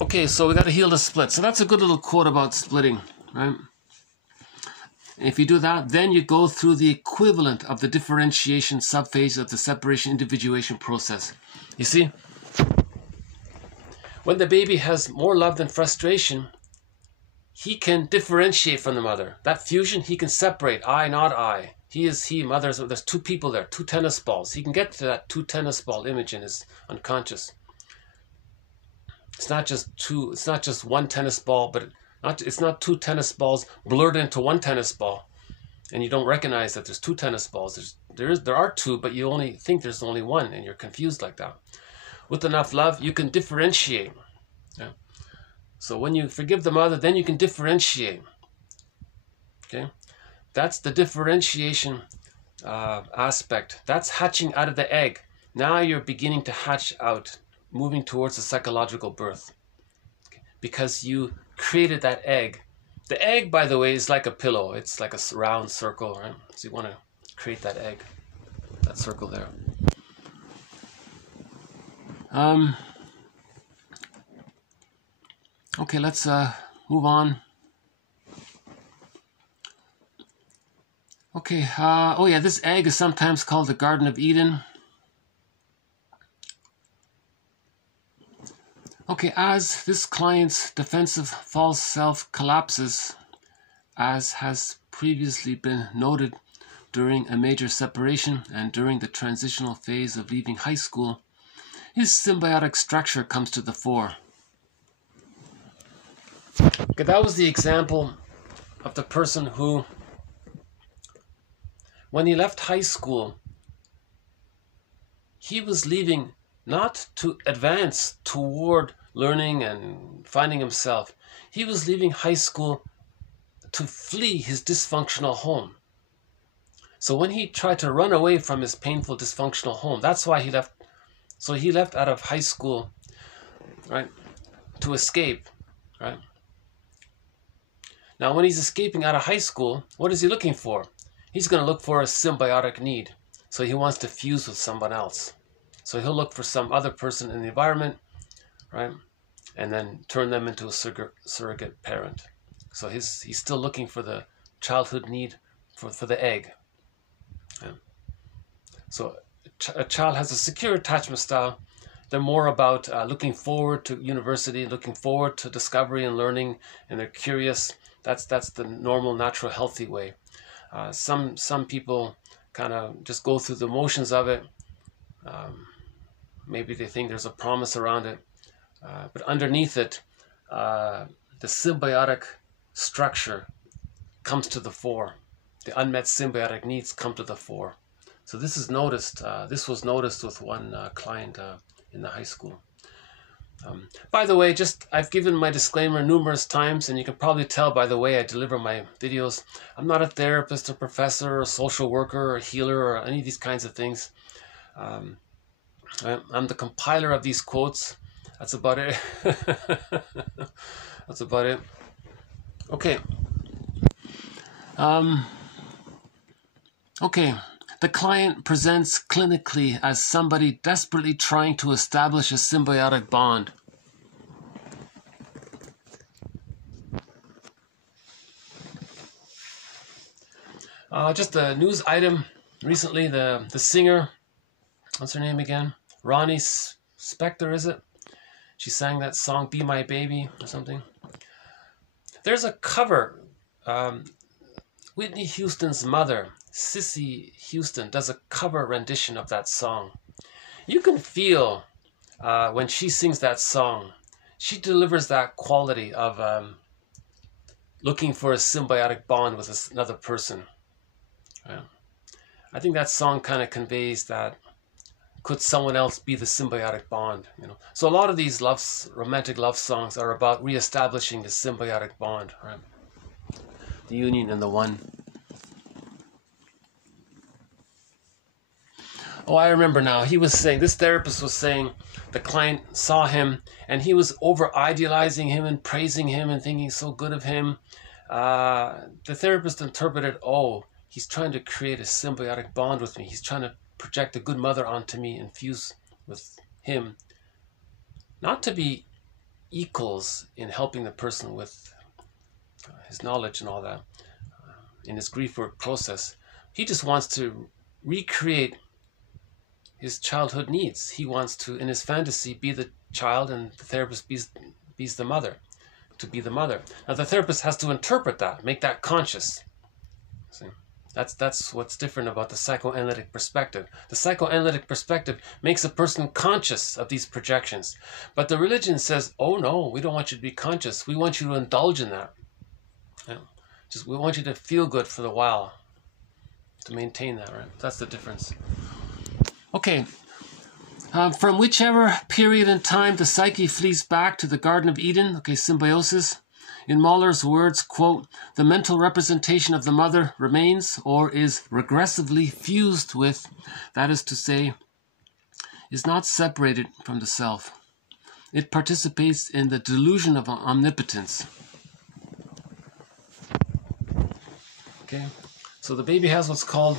Okay, so we got to heal the split. So that's a good little quote about splitting, right? And if you do that, then you go through the equivalent of the differentiation subphase of the separation-individuation process. You see, when the baby has more love than frustration, he can differentiate from the mother. That fusion, he can separate. I, not I. He is he, mother. There's two people there, two tennis balls. He can get to that two tennis ball image in his unconscious. It's not just one tennis ball, but it's not two tennis balls blurred into one tennis ball, and you don't recognize that there's two tennis balls. There are two, but you only think there's only one, and you're confused like that. With enough love, you can differentiate. Yeah. So when you forgive the mother, then you can differentiate. Okay, that's the differentiation aspect. That's hatching out of the egg. Now you're beginning to hatch out, moving towards a psychological birth, okay, because you created that egg. The egg, by the way, is like a pillow. It's like a round circle, right? So you want to create that egg, that circle there. Okay, let's move on. Okay, oh yeah, this egg is sometimes called the Garden of Eden. Okay, as this client's defensive false self collapses, as has previously been noted during a major separation and during the transitional phase of leaving high school, his symbiotic structure comes to the fore. Okay, that was the example of the person who, when he left high school, he was leaving not to advance toward learning and finding himself. He was leaving high school to flee his dysfunctional home. So when he tried to run away from his painful dysfunctional home, that's why he left. So he left out of high school, right, to escape, right? Now when he's escaping out of high school, what is he looking for? He's going to look for a symbiotic need. So he wants to fuse with someone else. So he'll look for some other person in the environment, right? And then turn them into a surrogate parent. So he's still looking for the childhood need for the egg. Yeah. So a child has a secure attachment style. They're more about looking forward to university, looking forward to discovery and learning, and they're curious. That's the normal, natural, healthy way. Some people kind of just go through the motions of it. Maybe they think there's a promise around it. But underneath it, the symbiotic structure comes to the fore. The unmet symbiotic needs come to the fore. So this is noticed. This was noticed with one client in the high school. By the way, I've given my disclaimer numerous times, and you can probably tell by the way I deliver my videos. I'm not a therapist, a professor, a social worker, or a healer, or any of these kinds of things. I'm the compiler of these quotes. That's about it. That's about it. Okay. Okay. The client presents clinically as somebody desperately trying to establish a symbiotic bond. Just a news item. Recently, the singer, what's her name again? Ronnie Spector, is it? She sang that song, Be My Baby, or something. There's a cover. Whitney Houston's mother, Cissy Houston, does a cover rendition of that song. You can feel when she sings that song, she delivers that quality of looking for a symbiotic bond with another person. Yeah. I think that song kind of conveys that, could someone else be the symbiotic bond? You know, so a lot of these romantic love songs are about reestablishing the symbiotic bond, right? The union and the one. Oh, I remember now. He was saying, this therapist was saying, the client saw him and he was over idealizing him and praising him and thinking so good of him. The therapist interpreted, oh, he's trying to create a symbiotic bond with me. He's trying to project a good mother onto me and fuse with him. Not to be equals in helping the person with his knowledge and all that, in his grief work process. He just wants to recreate his childhood needs. He wants to, in his fantasy, be the child and the therapist be the mother, to be the mother. Now the therapist has to interpret that, make that conscious. See? That's what's different about the psychoanalytic perspective. The psychoanalytic perspective makes a person conscious of these projections. But the religion says, oh no, we don't want you to be conscious. We want you to indulge in that. You know, we want you to feel good for the while, to maintain that, right? That's the difference. Okay, from whichever period in time the psyche flees back to the Garden of Eden, okay, symbiosis. In Mahler's words, quote, the mental representation of the mother remains or is regressively fused with, that is to say, is not separated from the self. It participates in the delusion of omnipotence. Okay, so the baby has what's called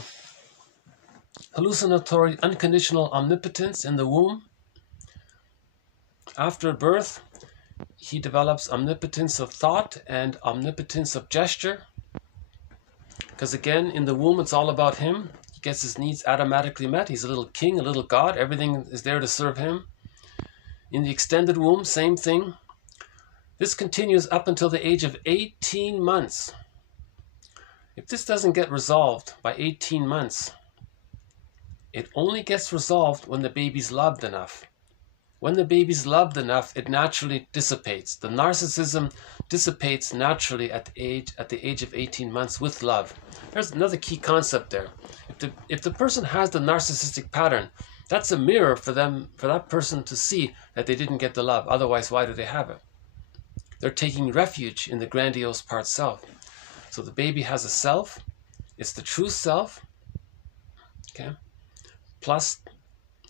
hallucinatory unconditional omnipotence in the womb. After birth, he develops omnipotence of thought and omnipotence of gesture. Because again, in the womb, it's all about him. He gets his needs automatically met. He's a little king, a little god. Everything is there to serve him. In the extended womb, same thing. This continues up until the age of 18 months. If this doesn't get resolved by 18 months, it only gets resolved when the baby's loved enough. When the baby's loved enough, it naturally dissipates. The narcissism dissipates naturally at the age of 18 months with love. There's another key concept there. If the person has the narcissistic pattern, that's a mirror for that person to see that they didn't get the love. Otherwise, why do they have it? They're taking refuge in the grandiose part self. So the baby has a self. It's the true self. Okay. Plus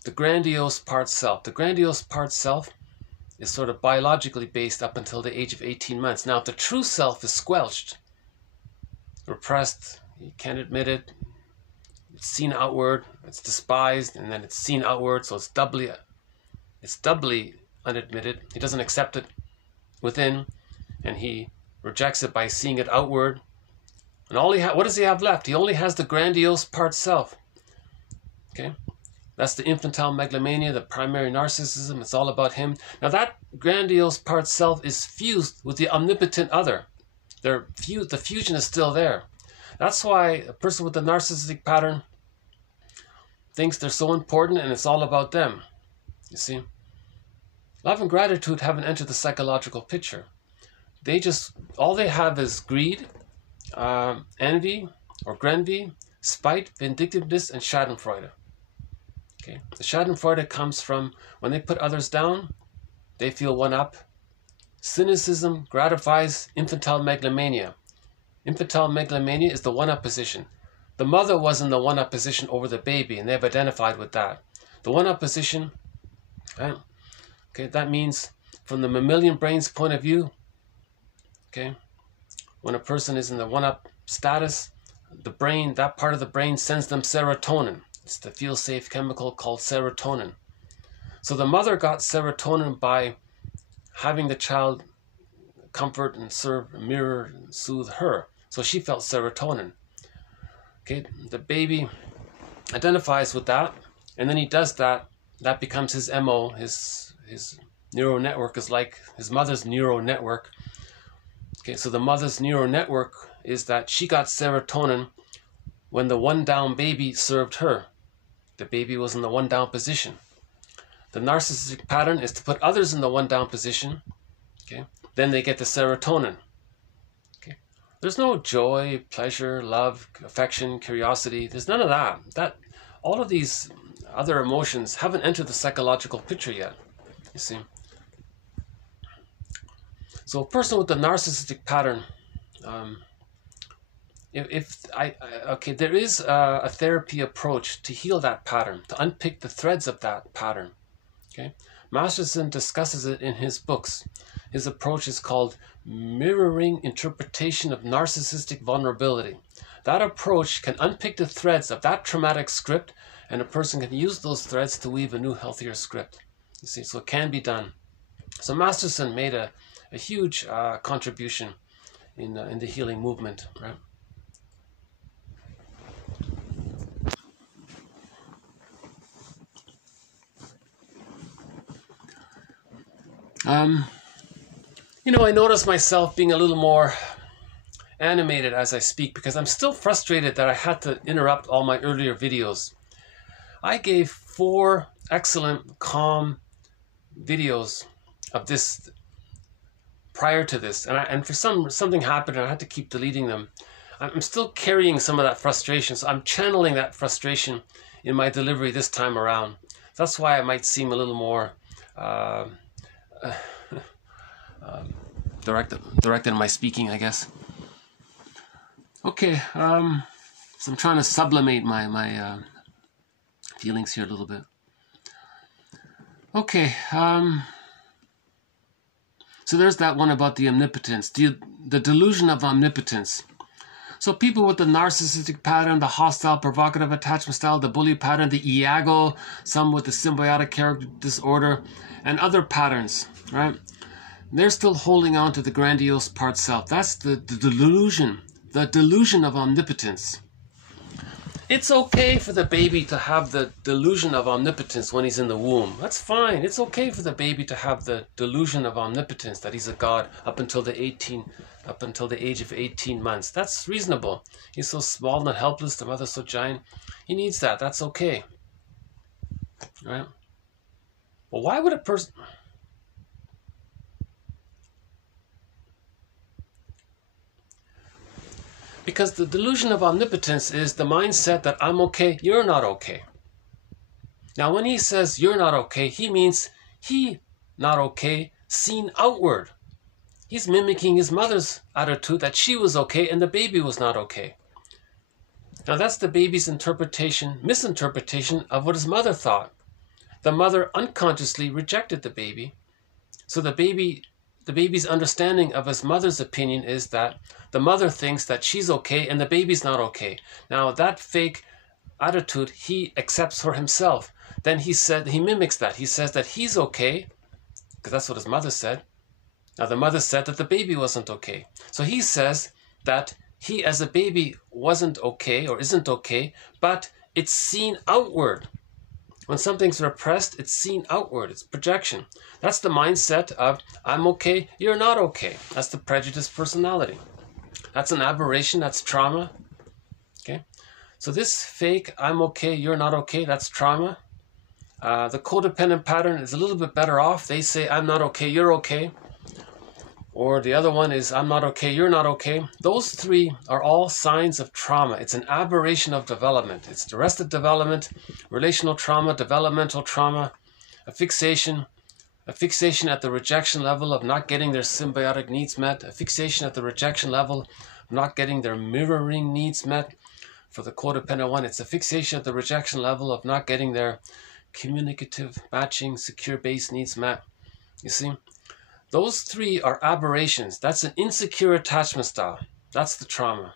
the grandiose part self. The grandiose part self is sort of biologically based up until the age of 18 months. Now, if the true self is squelched, repressed, you can't admit it, it's seen outward, it's despised, and then it's seen outward, so it's doubly unadmitted. He doesn't accept it within, and he rejects it by seeing it outward. And what does he have left? He only has the grandiose part self. Okay? That's the infantile megalomania, the primary narcissism. It's all about him. Now that grandiose part self is fused with the omnipotent other. The fusion is still there. That's why a person with the narcissistic pattern thinks they're so important and it's all about them. You see? Love and gratitude haven't entered the psychological picture. All they have is greed, envy or grenvy, spite, vindictiveness, and schadenfreude. Okay. The schadenfreude comes from when they put others down, they feel one up. Cynicism gratifies infantile megalomania. Infantile megalomania is the one-up position. The mother was in the one-up position over the baby, and they've identified with that. The one-up position, right? Okay, that means from the mammalian brain's point of view, okay, when a person is in the one-up status, the brain, that part of the brain sends them serotonin. It's the feel-safe chemical called serotonin. So the mother got serotonin by having the child comfort and serve, mirror, and soothe her. So she felt serotonin. Okay, the baby identifies with that, and then he does that. That becomes his MO. His neural network is like his mother's neural network. Okay, so the mother's neural network is that she got serotonin when the one-down baby served her. The baby was in the one-down position. The narcissistic pattern is to put others in the one-down position Okay, then they get the serotonin. Okay, there's no joy, pleasure, love, affection, curiosity. There's none of that. All of these other emotions haven't entered the psychological picture yet. You see. So a person with a narcissistic pattern, there is a therapy approach to heal that pattern, to unpick the threads of that pattern. Okay, Masterson discusses it in his books. His approach is called mirroring interpretation of narcissistic vulnerability. That approach can unpick the threads of that traumatic script, and a person can use those threads to weave a new, healthier script. You see, so it can be done. So Masterson made a huge contribution in the healing movement, right? I notice myself being a little more animated as I speak because I'm still frustrated that I had to interrupt all my earlier videos. I gave 4 excellent, calm videos of this prior to this, and for something happened and I had to keep deleting them. I'm still carrying some of that frustration, so I'm channeling that frustration in my delivery this time around. That's why I might seem a little more directed in my speaking, I guess. Okay, so I'm trying to sublimate my feelings here a little bit. Okay, so there's that one about the omnipotence, the delusion of omnipotence. So people with the narcissistic pattern, the hostile, provocative attachment style, the bully pattern, the Iago, some with the symbiotic character disorder, and other patterns, right? They're still holding on to the grandiose part self. That's the delusion of omnipotence. It's okay for the baby to have the delusion of omnipotence when he's in the womb. That's fine. It's okay for the baby to have the delusion of omnipotence, that he's a god up until the age of 18 months. That's reasonable. He's so small and helpless, the mother's so giant. He needs that. That's okay. Right? Well, why would a person... Because the delusion of omnipotence is the mindset that I'm okay, you're not okay. Now, when he says you're not okay, he means he not okay seen outward. He's mimicking his mother's attitude that she was okay and the baby was not okay. Now, that's the baby's misinterpretation of what his mother thought. The mother unconsciously rejected the baby. So the baby's understanding of his mother's opinion is that the mother thinks that she's okay and the baby's not okay. Now, that fake attitude he accepts for himself. Then he mimics that. He says that he's okay, because that's what his mother said. Now, the mother said that the baby wasn't okay. So he says that he as a baby wasn't okay or isn't okay, but it's seen outward. When something's repressed, it's seen outward. It's projection. That's the mindset of, I'm okay, you're not okay. That's the prejudiced personality. That's an aberration. That's trauma. Okay? So this fake, I'm okay, you're not okay, that's trauma. The codependent pattern is a little bit better off. They say, I'm not okay, you're okay. Or the other one is, I'm not okay, you're not okay. Those 3 are all signs of trauma. It's an aberration of development. It's arrested development, relational trauma, developmental trauma, a fixation at the rejection level of not getting their symbiotic needs met, a fixation at the rejection level of not getting their mirroring needs met. For the codependent one, it's a fixation at the rejection level of not getting their communicative matching, secure base needs met. You see? Those 3 are aberrations. That's an insecure attachment style. That's the trauma.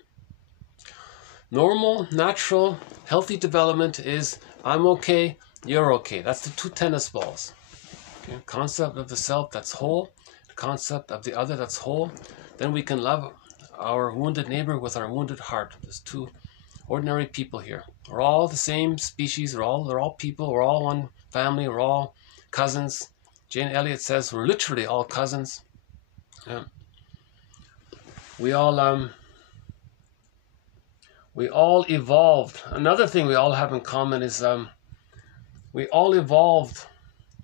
Normal, natural, healthy development is I'm okay, you're okay. That's the 2 tennis balls. Okay? Concept of the self that's whole, the concept of the other that's whole. Then we can love our wounded neighbor with our wounded heart. There's 2 ordinary people here. We're all the same species. They're all people. We're all one family. We're all cousins. Jane Elliott says we're literally all cousins. Yeah. We all evolved. Another thing we all have in common is we all evolved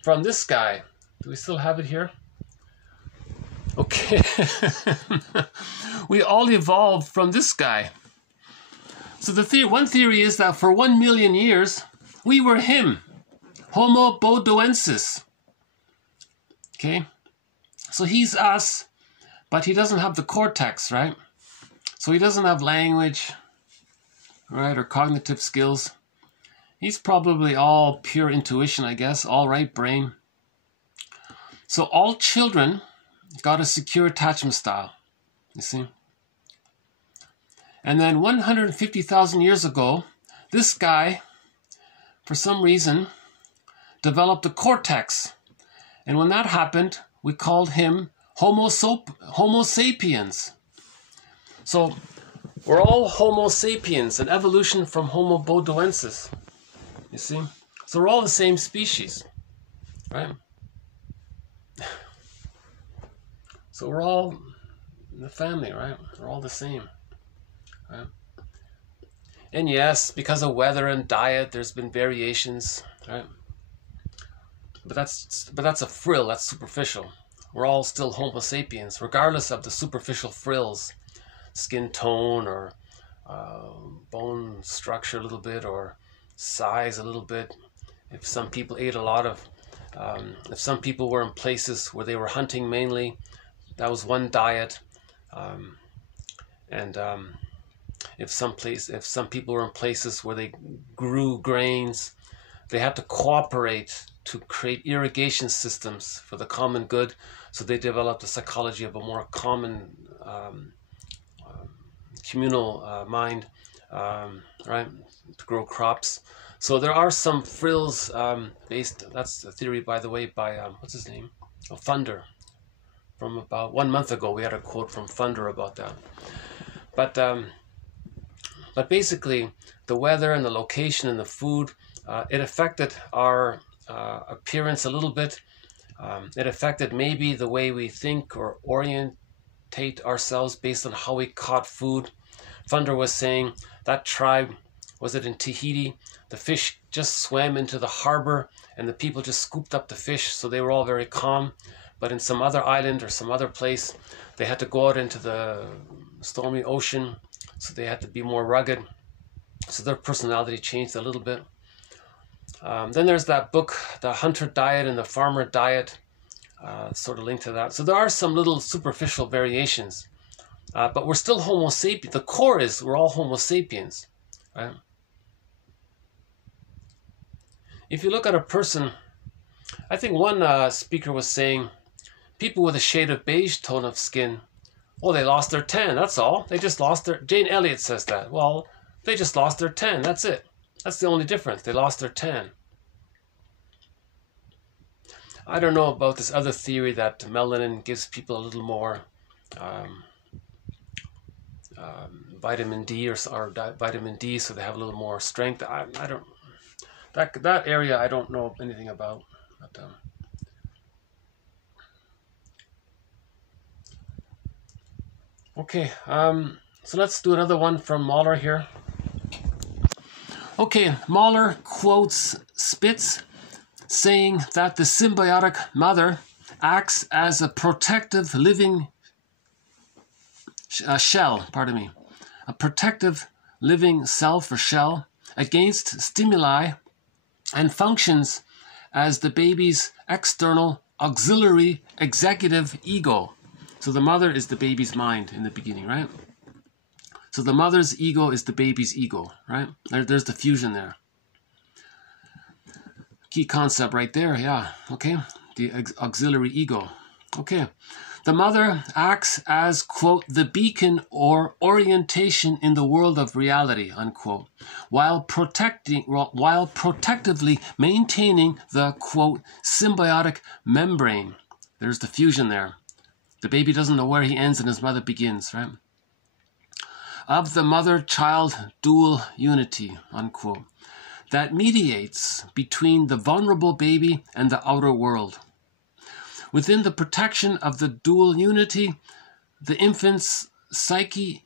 from this guy. Do we still have it here? Okay. We all evolved from this guy. So one theory is that for 1 million years, we were him, Homo bodoensis. Okay? So he's us, but he doesn't have the cortex, right? So he doesn't have language, right, or cognitive skills. He's probably all pure intuition, I guess, all right brain. So all children got a secure attachment style, you see? And then 150,000 years ago, this guy, for some reason, developed a cortex. And when that happened, we called him Homo sapiens. So we're all Homo sapiens, an evolution from Homo bodoensis. You see? So we're all the same species, right? So we're all in the family, right? We're all the same, right? And yes, because of weather and diet, there's been variations, right? But that's a frill, that's superficial. We're all still Homo sapiens, regardless of the superficial frills, skin tone or bone structure a little bit or size a little bit. If some people ate a lot of, if some people were in places where they were hunting mainly, that was one diet. If some people were in places where they grew grains, they had to cooperate to create irrigation systems for the common good. So they developed a psychology of a more common communal mind, right, to grow crops. So there are some frills based, that's the theory, by the way, by, what's his name? Oh, Thunder. From about 1 month ago, we had a quote from Thunder about that. But basically, the weather and the location and the food, it affected our appearance a little bit. It affected maybe the way we think or orientate ourselves based on how we caught food. Thunder was saying that tribe, was it in Tahiti? The fish just swam into the harbor and the people just scooped up the fish, so they were all very calm. But in some other island or some other place, they had to go out into the stormy ocean, so they had to be more rugged. So their personality changed a little bit. Then there's that book, The Hunter Diet and the Farmer Diet, sort of linked to that. So there are some little superficial variations, but we're still Homo sapiens. The core is we're all Homo sapiens, right? If you look at a person, I think one speaker was saying, people with a shade of beige tone of skin, oh, they lost their tan, that's all. They just lost their, Jane Elliott says that. Well, they just lost their tan, that's it. That's the only difference, they lost their tan. I don't know about this other theory that melanin gives people a little more vitamin D or vitamin D, so they have a little more strength. I don't, that area I don't know anything about. But, okay, so let's do another one from Mahler here. Okay, Mahler quotes Spitz saying that the symbiotic mother acts as a protective living shell, a protective living self or shell against stimuli and functions as the baby's external auxiliary executive ego. So the mother is the baby's mind in the beginning, right? So the mother's ego is the baby's ego, right? There's the fusion there. Key concept right there, yeah, okay? The auxiliary ego, okay. The mother acts as, quote, the beacon or orientation in the world of reality, unquote, while protectively maintaining the, quote, symbiotic membrane. There's the fusion there. The baby doesn't know where he ends and his mother begins, right? Of the mother-child dual unity, unquote, that mediates between the vulnerable baby and the outer world. Within the protection of the dual unity, the infant's psyche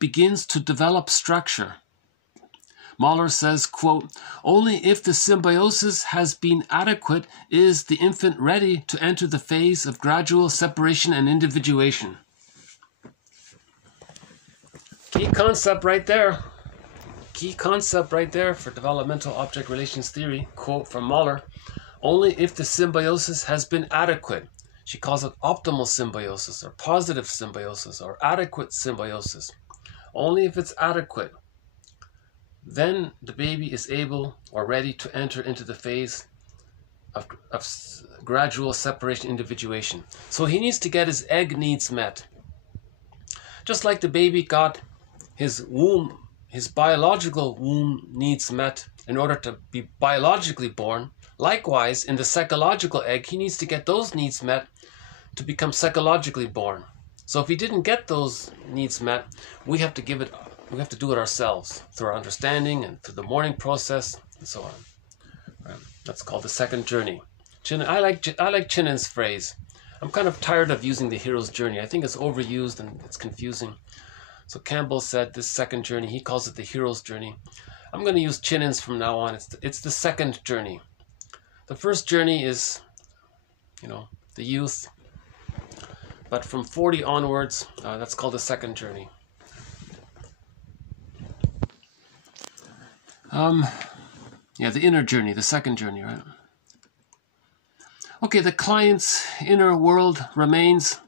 begins to develop structure. Mahler says, quote, "Only if the symbiosis has been adequate is the infant ready to enter the phase of gradual separation and individuation." Key concept right there. Key concept right there for developmental object relations theory. Quote from Mahler, "Only if the symbiosis has been adequate." She calls it optimal symbiosis or positive symbiosis or adequate symbiosis. Only if it's adequate, then the baby is able or ready to enter into the phase of gradual separation individuation. So he needs to get his egg needs met. Just like the baby got his womb, his biological womb needs met in order to be biologically born, likewise in the psychological egg, he needs to get those needs met to become psychologically born. So if he didn't get those needs met, we have to do it ourselves through our understanding and through the mourning process and so on. Right? That's called the second journey. I like Chinen's phrase. I'm kind of tired of using the hero's journey. I think it's overused and it's confusing. So Campbell said this second journey, he calls it the hero's journey. I'm going to use Chinen's from now on. It's the second journey. The first journey is, the youth. But from 40 onwards, that's called the second journey. The inner journey, the second journey, right? Okay, the client's inner world remains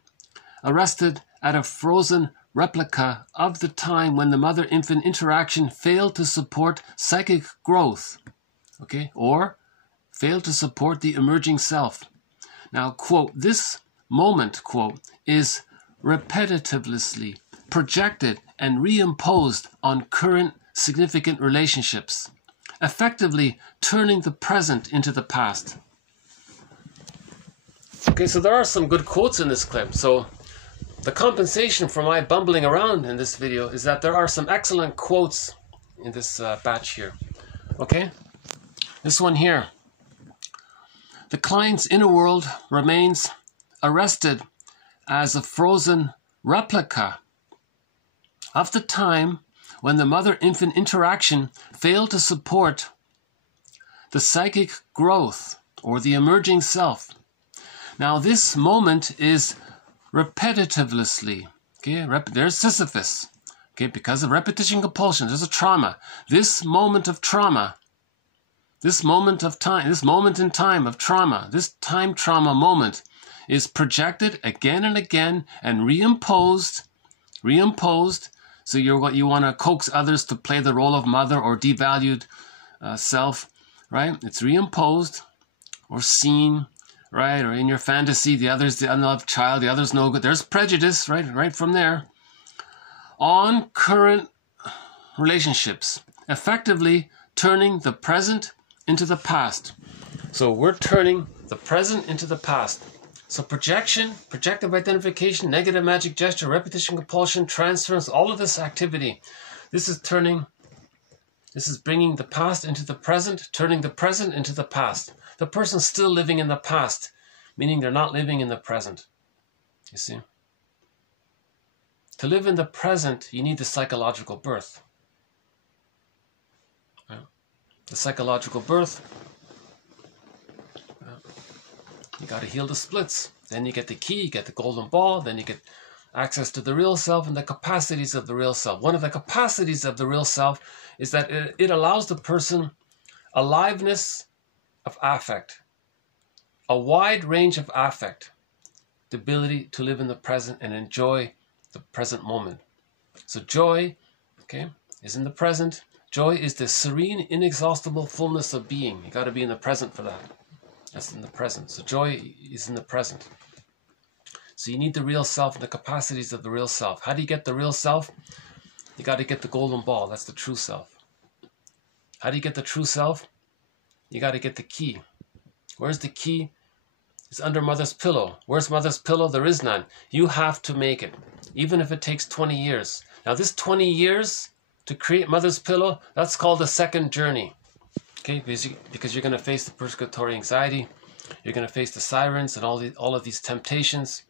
arrested at a frozen replica of the time when the mother-infant interaction failed to support psychic growth, okay, or failed to support the emerging self. Now, quote, "This moment," quote, "is repetitively projected and reimposed on current significant relationships, effectively turning the present into the past." Okay, so there are some good quotes in this clip. So the compensation for my bumbling around in this video is that there are some excellent quotes in this batch here. Okay, this one here. "The client's inner world remains arrested as a frozen replica of the time when the mother-infant interaction failed to support the psychic growth or the emerging self." Now this moment is repetitively, okay, there's Sisyphus, okay, because of repetition compulsion, there's a trauma. This moment of trauma, this moment in time of trauma, this time trauma moment is projected again and again and reimposed. So you want to coax others to play the role of mother or devalued self, right? It's reimposed or seen, right? Or in your fantasy, the other's the unloved child, the other's no good. There's prejudice, right from there. On current relationships, effectively turning the present into the past. So we're turning the present into the past. So projection, projective identification, negative magic gesture, repetition compulsion, transference, all of this activity, this is bringing the past into the present, turning the present into the past. The person's still living in the past, meaning they're not living in the present. You see? To live in the present, you need the psychological birth. Right? The psychological birth, you got to heal the splits. Then you get the key, you get the golden ball, then you get access to the real self and the capacities of the real self. One of the capacities of the real self is that it allows the person aliveness of affect, a wide range of affect, the ability to live in the present and enjoy the present moment. So joy, okay, is in the present. Joy is the serene, inexhaustible fullness of being. You got to be in the present for that. That's in the present. So joy is in the present. So you need the real self and the capacities of the real self. How do you get the real self? You got to get the golden ball. That's the true self. How do you get the true self? You got to get the key. Where's the key? It's under mother's pillow. Where's mother's pillow? There is none. You have to make it, even if it takes 20 years. Now this 20 years to create mother's pillow, that's called the second journey. Okay, because you're going to face the purgatory anxiety, you're going to face the sirens and all of these temptations,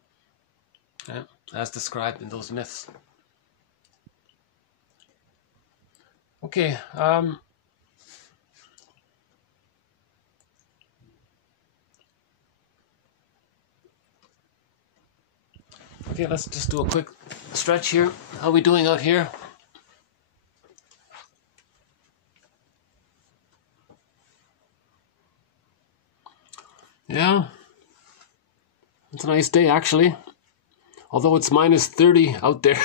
as described in those myths. Okay, Okay, let's just do a quick stretch here. How are we doing out here? Yeah, it's a nice day actually, although it's minus 30 out there.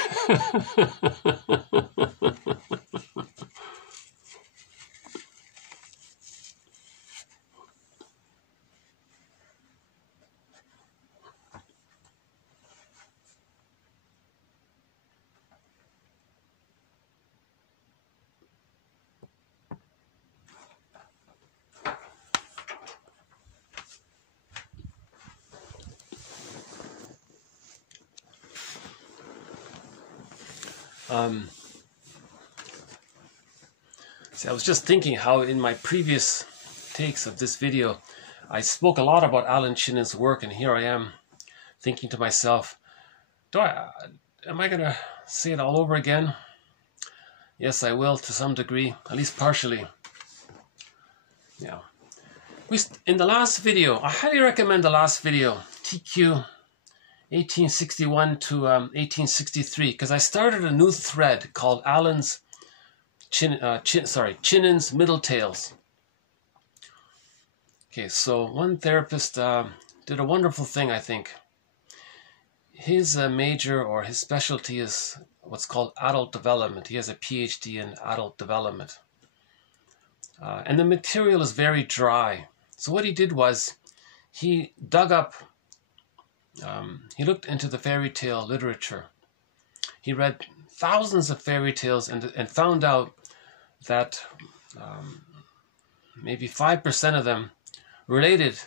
See, I was just thinking how in my previous takes of this video, I spoke a lot about Alan Chinnon's work, and here I am thinking to myself, am I going to say it all over again? Yes, I will to some degree, at least partially. Yeah. In the last video, I highly recommend the last video, TQ 1861 to 1863, because I started a new thread called Alan's Chinnon's Middle Tales. Okay, so one therapist did a wonderful thing, I think. His major or his specialty is what's called adult development. He has a PhD in adult development. And the material is very dry. So what he did was he dug up, he looked into the fairy tale literature. He read thousands of fairy tales and found out that maybe 5% of them related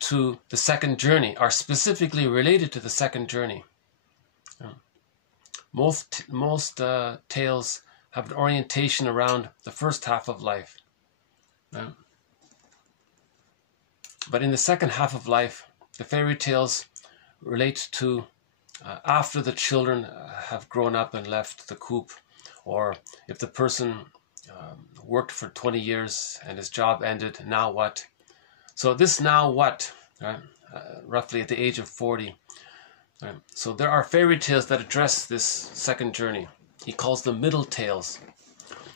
to the second journey, are specifically related to the second journey. Most tales have an orientation around the first half of life. But in the second half of life, the fairy tales relate to after the children have grown up and left the coop, or if the person worked for 20 years and his job ended, now what? So this now what, right? Roughly at the age of 40. Right? So there are fairy tales that address this second journey. He calls them middle tales.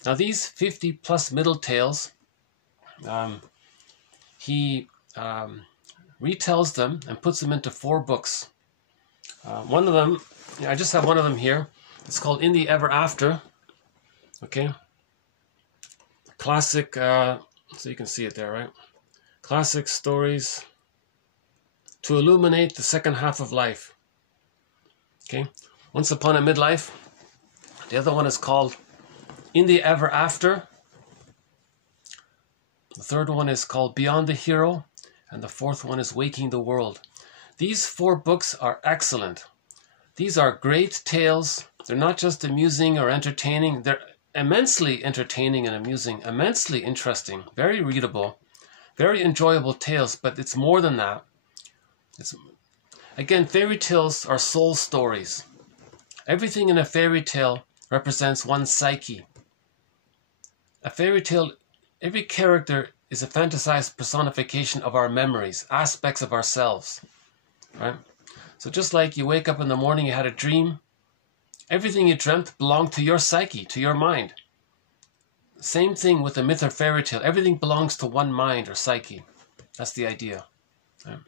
Now these 50 plus middle tales, he retells them and puts them into 4 books. One of them, I just have one of them here. It's called In the Ever After. Okay. Classic, so you can see it there, right? Classic stories to illuminate the second half of life. Okay. Once Upon a Midlife. The other one is called In the Ever After. The third one is called Beyond the Hero. And the fourth one is Waking the World. These 4 books are excellent. These are great tales. They're not just amusing or entertaining. They're immensely entertaining and amusing, immensely interesting, very readable, very enjoyable tales, but it's more than that. Again, fairy tales are soul stories. Everything in a fairy tale represents one's psyche. A fairy tale, every character is a fantasized personification of our memories, aspects of ourselves, right? So just like you wake up in the morning, you had a dream, everything you dreamt belonged to your psyche, to your mind. Same thing with a myth or fairy tale. Everything belongs to one mind or psyche. That's the idea. Right?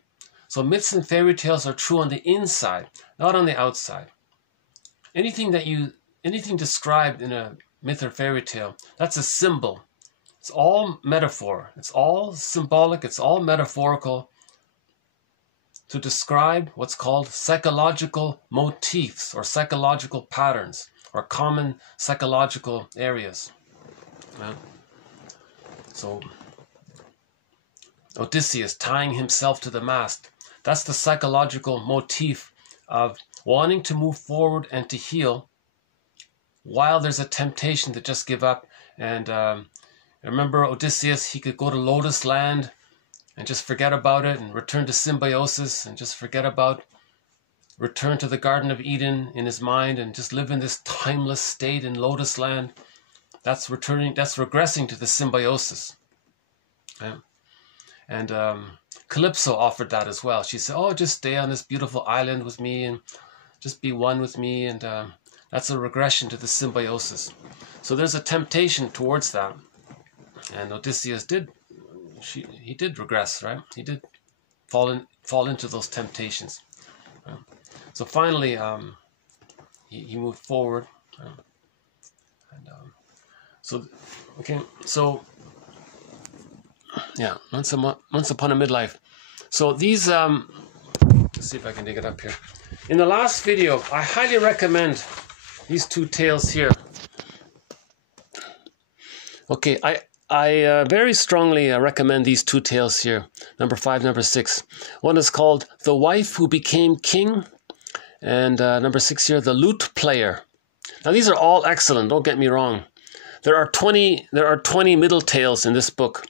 So myths and fairy tales are true on the inside, not on the outside. Anything described in a myth or fairy tale, that's a symbol. It's all metaphor. It's all symbolic. It's all metaphorical to describe what's called psychological motifs or psychological patterns or common psychological areas. Yeah. So Odysseus tying himself to the mast, that's the psychological motif of wanting to move forward and to heal while there's a temptation to just give up. And remember Odysseus, he could go to Lotus Land and just forget about it and return to symbiosis and just forget about, return to the Garden of Eden in his mind and just live in this timeless state in Lotus Land. That's regressing to the symbiosis. Okay? And Calypso offered that as well. She said, oh, just stay on this beautiful island with me and just be one with me. And that's a regression to the symbiosis. So there's a temptation towards that. And Odysseus he did regress, right? He did fall into those temptations. So finally, he moved forward. Yeah, once upon a midlife. So these, let's see if I can dig it up here. In the last video, I highly recommend these two tales here. Okay, I very strongly recommend these two tales here, number 5, number 6. One is called The Wife Who Became King, and number 6 here, The Lute Player. Now these are all excellent, don't get me wrong. There are 20 middle tales in this book,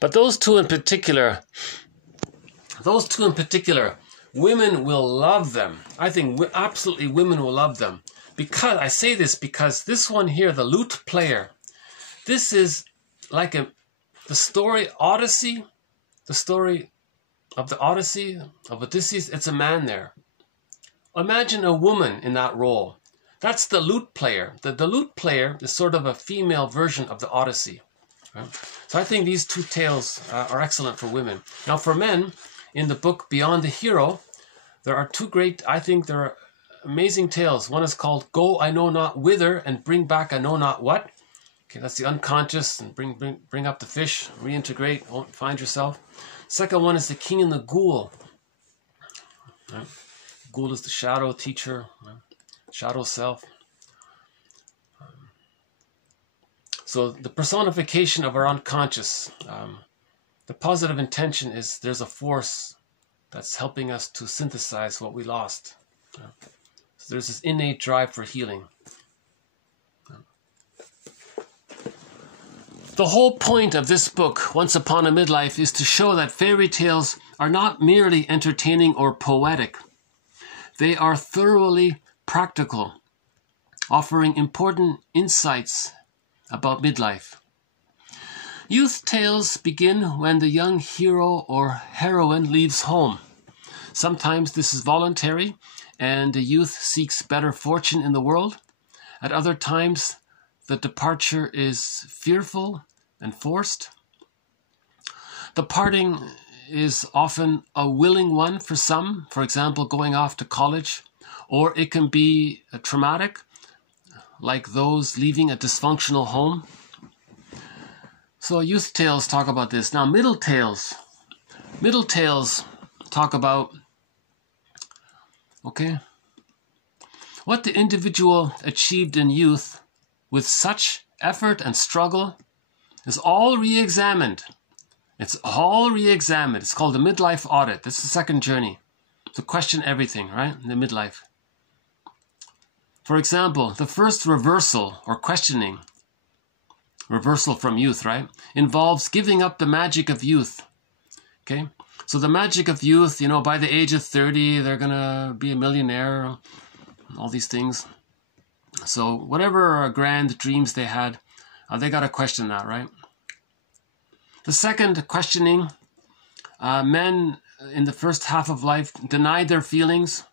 but those two in particular, women will love them. I think absolutely women will love them. Because I say this because this one here, The Lute Player, this is like the story Odyssey, the story of the Odyssey of Odysseus. It's a man there. Imagine a woman in that role. That's the lute player. The lute player is sort of a female version of the Odyssey. Right? So I think these two tales are excellent for women. Now for men, in the book Beyond the Hero, there are two great, I think there are amazing tales. One is called Go I Know Not Whither and Bring Back I Know Not What. Okay, that's the unconscious, and bring up the fish, reintegrate, find yourself. Second one is The King and the Ghoul. Right? Ghoul is the shadow teacher, right? Shadow self. So the personification of our unconscious, the positive intention is there's a force that's helping us to synthesize what we lost. So there's this innate drive for healing. The whole point of this book, Once Upon a Midlife, is to show that fairy tales are not merely entertaining or poetic. They are thoroughly practical, offering important insights about midlife. Youth tales begin when the young hero or heroine leaves home. Sometimes this is voluntary and the youth seeks better fortune in the world. At other times, the departure is fearful and forced. The parting is often a willing one for some, for example, going off to college, or it can be traumatic, like those leaving a dysfunctional home. So youth tales talk about this. Now middle tales talk about, what the individual achieved in youth with such effort and struggle is all re-examined. It's all re-examined. It's called the Mid-Life Audit. That's the second journey. To question everything, right? In the midlife. For example, the first reversal or questioning, reversal from youth, right, involves giving up the magic of youth. Okay? So the magic of youth, by the age of 30, they're going to be a millionaire, all these things. So whatever grand dreams they had, they got to question that, right? The second questioning, men in the first half of life denied their feelings,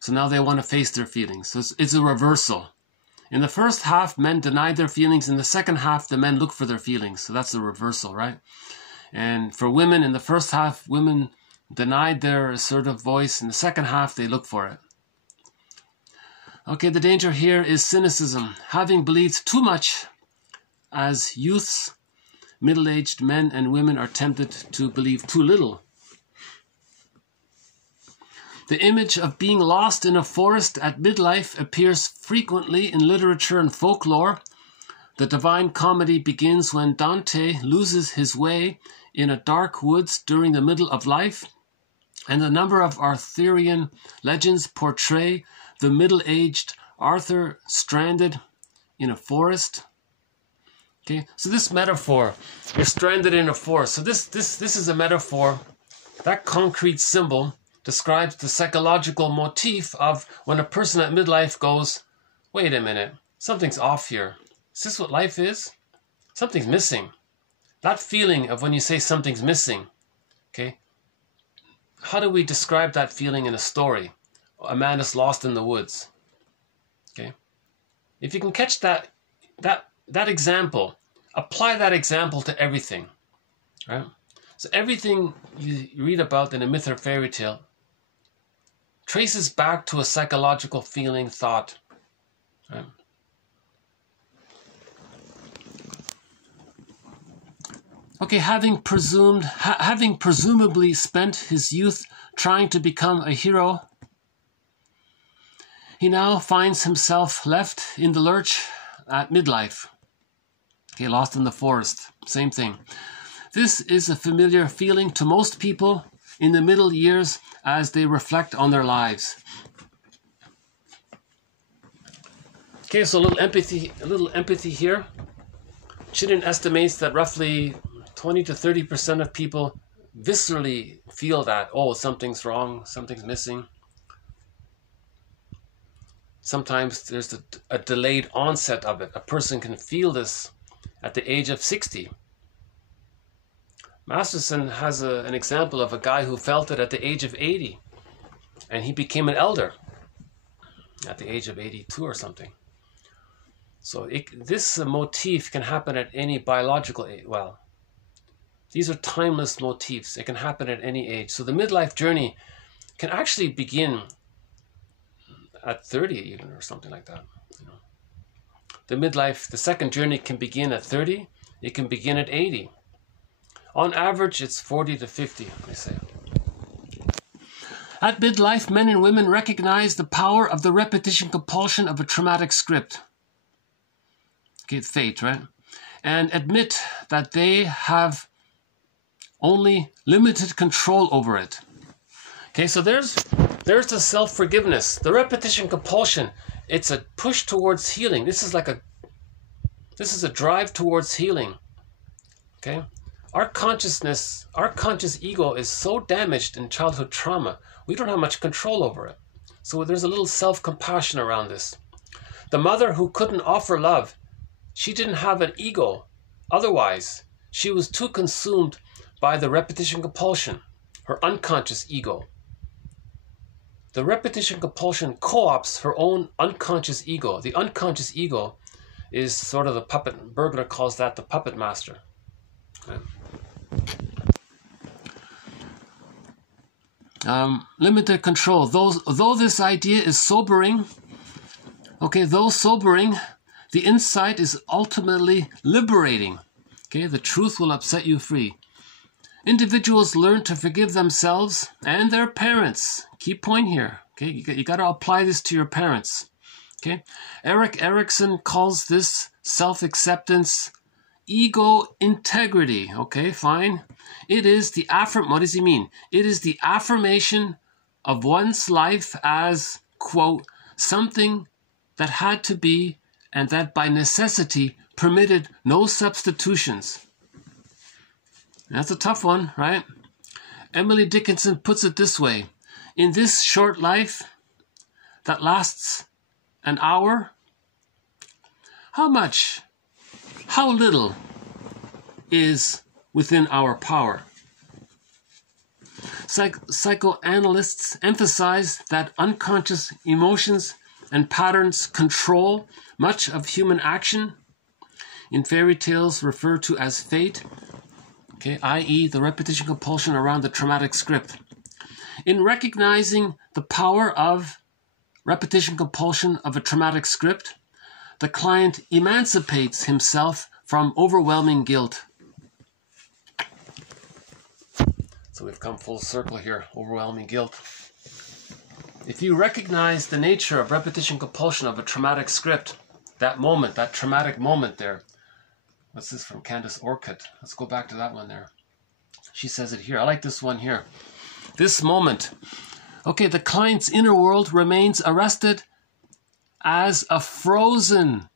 so now they want to face their feelings. So it's a reversal. In the first half, men denied their feelings. In the second half, the men look for their feelings. So that's the reversal, right? And for women, in the first half, women denied their assertive voice. In the second half, they look for it. Okay, the danger here is cynicism. Having believed too much as youths, middle-aged men and women are tempted to believe too little. The image of being lost in a forest at midlife appears frequently in literature and folklore. The Divine Comedy begins when Dante loses his way in a dark woods during the middle of life, and a number of Arthurian legends portray the middle-aged Arthur stranded in a forest. Okay, so this metaphor, you're stranded in a forest. So this is a metaphor. That concrete symbol describes the psychological motif of when a person at midlife goes, wait a minute, something's off here. Is this what life is? Something's missing. That feeling of when you say something's missing, Okay? How do we describe that feeling in a story? A man is lost in the woods. Okay? If you can catch that example, apply that example to everything. Right? So everything you read about in a myth or fairy tale traces back to a psychological feeling, thought. Right? Okay, having presumably spent his youth trying to become a hero, he now finds himself left in the lurch at midlife. Okay, lost in the forest, same thing. This is a familiar feeling to most people in the middle years as they reflect on their lives. Okay, so a little empathy here. Chidin estimates that roughly 20 to 30% of people viscerally feel that, oh, something's wrong, something's missing. Sometimes there's a delayed onset of it. A person can feel this at the age of 60. Masterson has an example of a guy who felt it at the age of 80, and he became an elder at the age of 82 or something. So this motif can happen at any biological age. Well, these are timeless motifs. It can happen at any age. So the midlife journey can actually begin at 30 even, or something like that. You know. The second journey can begin at 30. It can begin at 80. On average, it's 40 to 50, they say. At midlife, men and women recognize the power of the repetition compulsion of a traumatic script. Okay, fate, right? And admit that they have only limited control over it. Okay, so there's the self-forgiveness. The repetition compulsion, it's a push towards healing. This is a drive towards healing. Okay? Our conscious ego is so damaged in childhood trauma, we don't have much control over it. So there's a little self-compassion around this. The mother who couldn't offer love, she didn't have an ego. Otherwise, she was too consumed by the repetition compulsion, her unconscious ego. The repetition compulsion co-opts her own unconscious ego. The unconscious ego is sort of the puppet. Bergler calls that the puppet master. Okay. Limited control. Though this idea is sobering, the insight is ultimately liberating. Okay, the truth will set you free. Individuals learn to forgive themselves and their parents. Key point here. Okay, you got to apply this to your parents. Okay, Erik Erikson calls this self-acceptance ego integrity. Okay, fine. It is the what does he mean? It is the affirmation of one's life as, quote, something that had to be and that by necessity permitted no substitutions. That's a tough one, right? Emily Dickinson puts it this way. In this short life that lasts an hour, how little is within our power? Psychoanalysts emphasize that unconscious emotions and patterns control much of human action, in fairy tales referred to as fate, okay, i.e. the repetition compulsion around the traumatic script. In recognizing the power of repetition compulsion of a traumatic script, the client emancipates himself from overwhelming guilt. So we've come full circle here, overwhelming guilt. If you recognize the nature of repetition compulsion of a traumatic script, that moment, that traumatic moment there. What's this from Candace Orcutt? Let's go back to that one there. She says it here. I like this one here. This moment. Okay, the client's inner world remains arrested as a frozen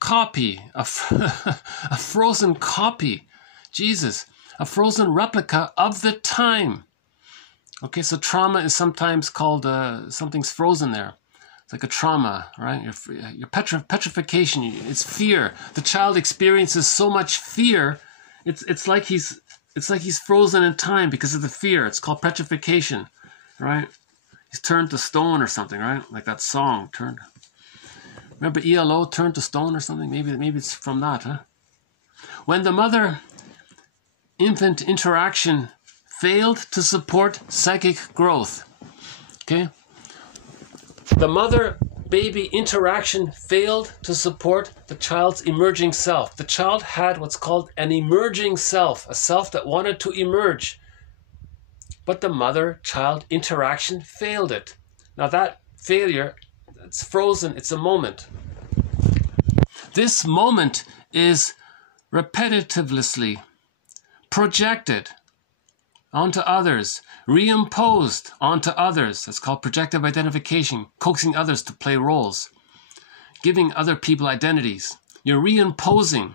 copy. A frozen copy. Jesus. A frozen replica of the time. Okay, so trauma is sometimes called, something's frozen there. It's like a trauma, right? Your petrification, it's fear. The child experiences so much fear, it's like he's it's like he's frozen in time because of the fear. It's called petrification, right? He's turned to stone or something, right? Like that song, turned. Remember ELO, Turned to Stone or something? Maybe it's from that, huh? When the mother-infant interaction failed to support psychic growth, okay? The mother-baby interaction failed to support the child's emerging self. The child had what's called an emerging self, a self that wanted to emerge. But the mother-child interaction failed it. Now that failure, it's frozen, it's a moment. This moment is repetitively projected onto others, reimposed onto others. That's called projective identification, coaxing others to play roles, giving other people identities. You're reimposing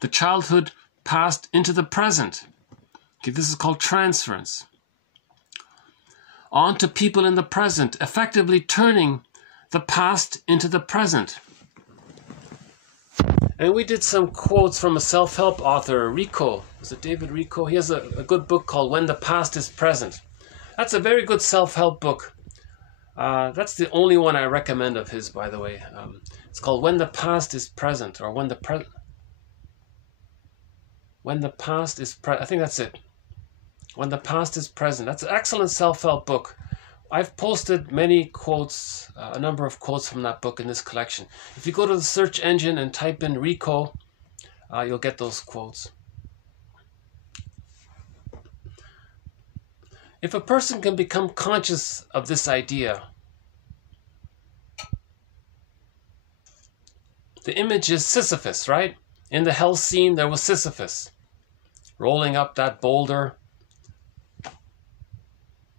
the childhood past into the present. Okay, this is called transference. Onto people in the present, effectively turning the past into the present. And we did some quotes from a self-help author, Rico. Was it David Rico? He has a good book called When the Past is Present. That's a very good self-help book. That's the only one I recommend of his, by the way. It's called When the Past is Present, or When the Past is Present. I think that's it. When the Past is Present. That's an excellent self-help book. I've posted many quotes, a number of quotes from that book in this collection. If you go to the search engine and type in Rico, you'll get those quotes. If a person can become conscious of this idea, the image is Sisyphus, right? In the hell scene, there was Sisyphus rolling up that boulder.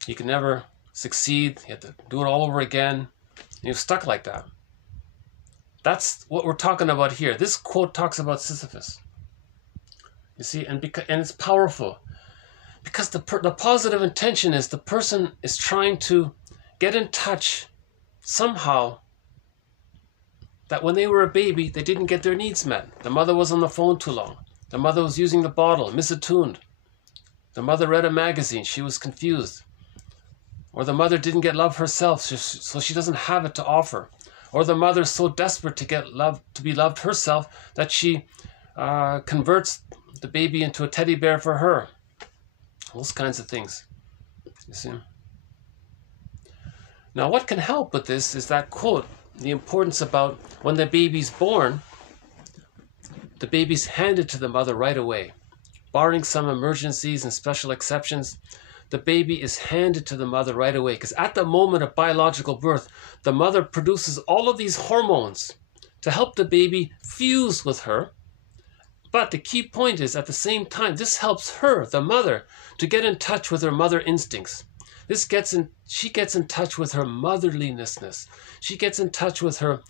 He could never succeed. He had to do it all over again. He was stuck like that. That's what we're talking about here. This quote talks about Sisyphus. You see, and it's powerful because the positive intention is the person is trying to get in touch somehow that when they were a baby, they didn't get their needs met. The mother was on the phone too long. The mother was using the bottle, misattuned. The mother read a magazine. She was confused. Or the mother didn't get love herself, so she doesn't have it to offer. Or the mother's so desperate to get love, to be loved herself, that she converts the baby into a teddy bear for her. Those kinds of things. You see? Now, what can help with this is that quote, the importance about when the baby's born, the baby's handed to the mother right away. Barring some emergencies and special exceptions, the baby is handed to the mother right away, because at the moment of biological birth, the mother produces all of these hormones to help the baby fuse with her. But the key point is, at the same time, this helps her, the mother, to get in touch with her mother instincts. She gets in touch with her motherliness. She gets in touch with her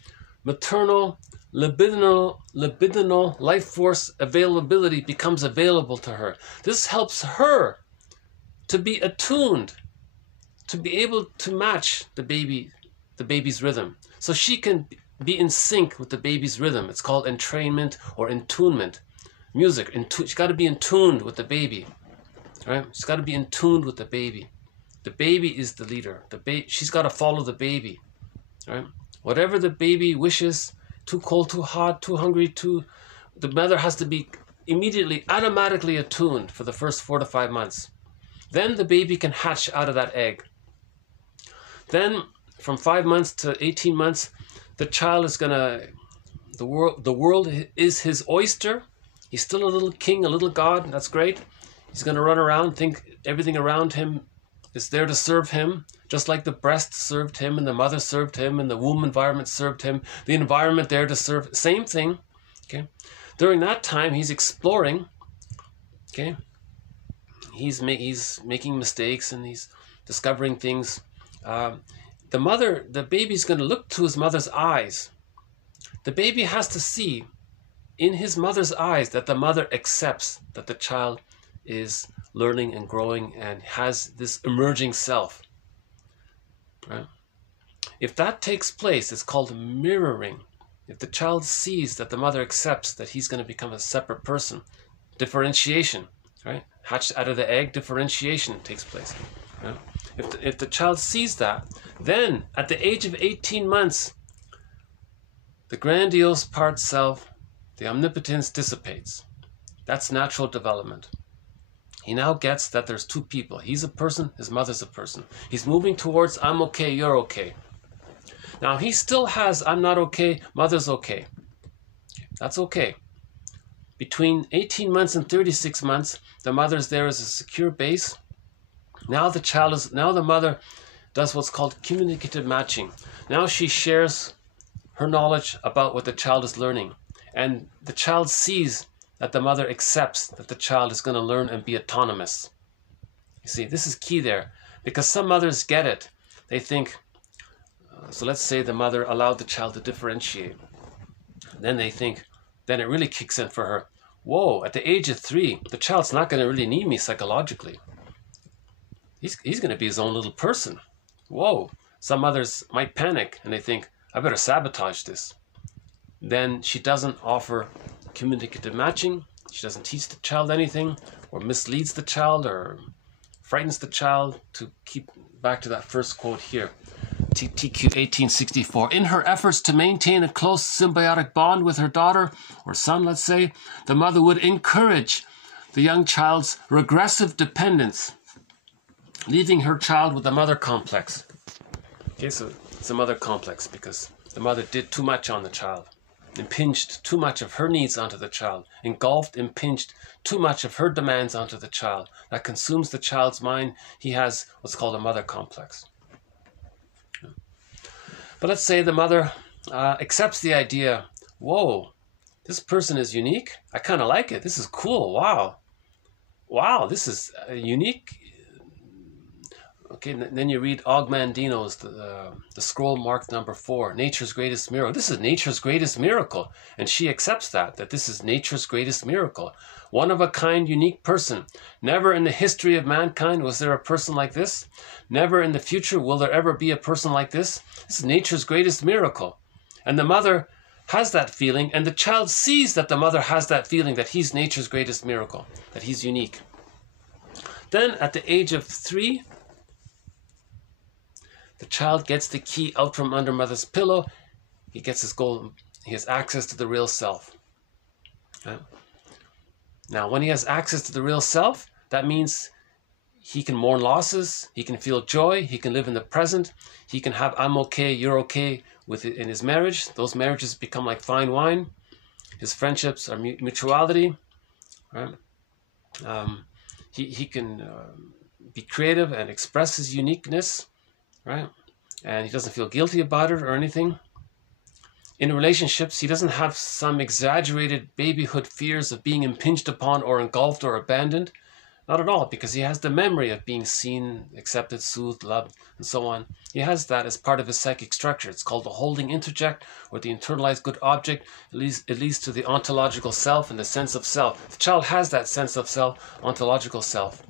maternal, libidinal life force availability becomes available to her. This helps her to be attuned, to be able to match the baby's rhythm. So she can be in sync with the baby's rhythm. It's called entrainment or intunement. Music, she's got to be in tune with the baby. Right? She's got to be in tune with the baby. The baby is the leader. She's got to follow the baby. Right? Whatever the baby wishes, too cold, too hot, too hungry, the mother has to be immediately, automatically attuned for the first 4 to 5 months. Then the baby can hatch out of that egg. Then from 5 months to 18 months, the child is the world is his oyster. He's still a little king, a little god. That's great. He's going to run around, think everything around him is there to serve him, just like the breast served him and the mother served him and the womb environment served him. The environment there to serve, same thing. Okay. During that time, he's exploring. Okay. He's making mistakes and he's discovering things. The baby's going to look to his mother's eyes. The baby has to see in his mother's eyes that the mother accepts that the child is learning and growing and has this emerging self. Right? If that takes place, it's called mirroring. If the child sees that the mother accepts that he's going to become a separate person, differentiation. right? Hatched out of the egg, differentiation takes place. Right? If the child sees that, then at the age of 18 months, the grandiose part self, the omnipotence dissipates. That's natural development. He now gets that there's two people. He's a person, his mother's a person. He's moving towards I'm okay, you're okay. Now he still has I'm not okay, mother's okay. That's okay. Between 18 months and 36 months, the mother's there as a secure base. Now the mother does what's called communicative matching. Now she shares her knowledge about what the child is learning. And the child sees that the mother accepts that the child is going to learn and be autonomous. You see, this is key there, because some mothers get it. They think, so let's say the mother allowed the child to differentiate. Then they think, then it really kicks in for her. Whoa, at the age of 3, the child's not going to really need me psychologically. He's going to be his own little person. Whoa, some mothers might panic and they think, I better sabotage this. Then she doesn't offer communicative matching. She doesn't teach the child anything, or misleads the child, or frightens the child. To keep back to that first quote here, TQ 1864. In her efforts to maintain a close symbiotic bond with her daughter, or son, let's say, the mother would encourage the young child's regressive dependence, leaving her child with a mother complex. Okay, so it's a mother complex because the mother did too much on the child, impinged too much of her needs onto the child, impinged too much of her demands onto the child. That consumes the child's mind. He has what's called a mother complex. But let's say the mother accepts the idea, whoa, this person is unique. I kind of like it. This is cool. Wow. Wow, this is unique. Okay, then you read Ogmandino's, the scroll marked number 4, Nature's Greatest Miracle. This is Nature's Greatest Miracle. And she accepts that this is Nature's Greatest Miracle. One of a kind, unique person. Never in the history of mankind was there a person like this. Never in the future will there ever be a person like this. This is Nature's Greatest Miracle. And the mother has that feeling, and the child sees that the mother has that feeling, that he's Nature's Greatest Miracle, that he's unique. Then at the age of 3, the child gets the key out from under mother's pillow. He gets his goal. He has access to the real self. Okay? Now, when he has access to the real self, that means he can mourn losses. He can feel joy. He can live in the present. He can have I'm okay, you're okay with it in his marriage. Those marriages become like fine wine. His friendships are mutuality. Right? He can be creative and express his uniqueness. Right? And he doesn't feel guilty about it or anything. In relationships, he doesn't have some exaggerated babyhood fears of being impinged upon or engulfed or abandoned. Not at all, because he has the memory of being seen, accepted, soothed, loved, and so on. He has that as part of his psychic structure. It's called the holding interject, or the internalized good object. It leads to the ontological self and the sense of self. The child has that sense of self, ontological self.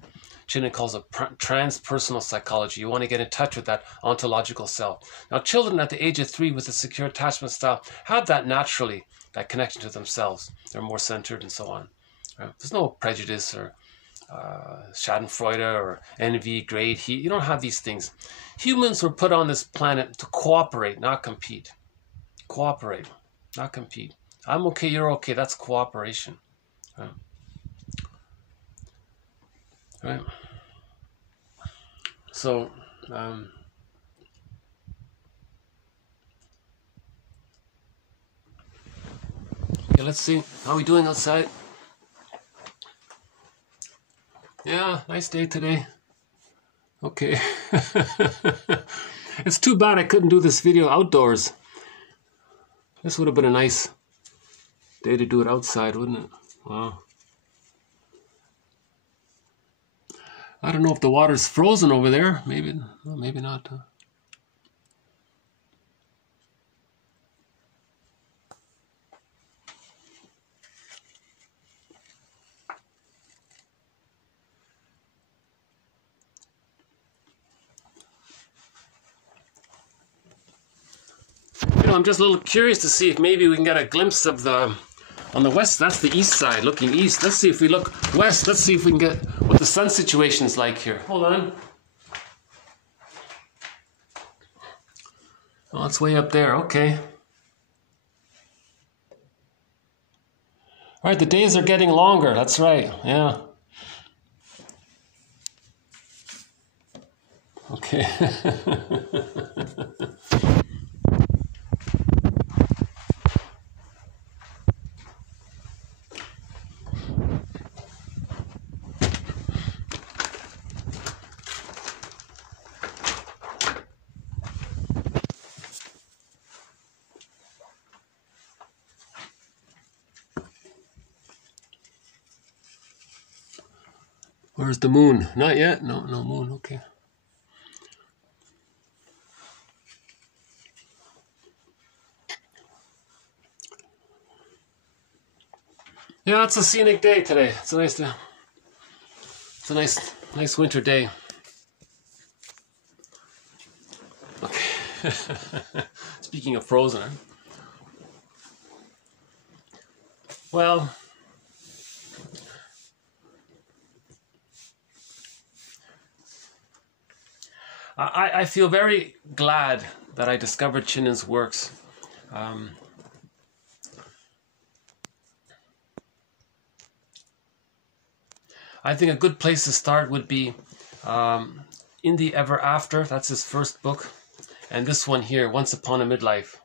Chinnan calls it transpersonal psychology. You want to get in touch with that ontological self. Now, children at the age of 3 with a secure attachment style have that naturally, that connection to themselves. They're more centered and so on. Right? There's no prejudice or schadenfreude or envy, greed, heat. You don't have these things. Humans were put on this planet to cooperate, not compete. Cooperate, not compete. I'm okay, you're okay. That's cooperation. Right? Right? So, okay, let's see. How are we doing outside? Yeah, nice day today. Okay. It's too bad I couldn't do this video outdoors. This would have been a nice day to do it outside, wouldn't it? Wow. I don't know if the water's frozen over there. Maybe, well, maybe not. You know, I'm just a little curious to see if maybe we can get a glimpse of the On the west, that's the east side, looking east. Let's see if we look west. Let's see if we can get what the sun situation is like here. Hold on. Oh, it's way up there. Okay. All right, the days are getting longer. That's right. Yeah. Okay. Where's the moon? Not yet? No, no moon. Okay. Yeah, it's a scenic day today. It's a nice winter day. Okay. Speaking of frozen, well, I feel very glad that I discovered Chinnon's works. I think a good place to start would be In the Ever After. That's his first book. And this one here, Once Upon a Midlife.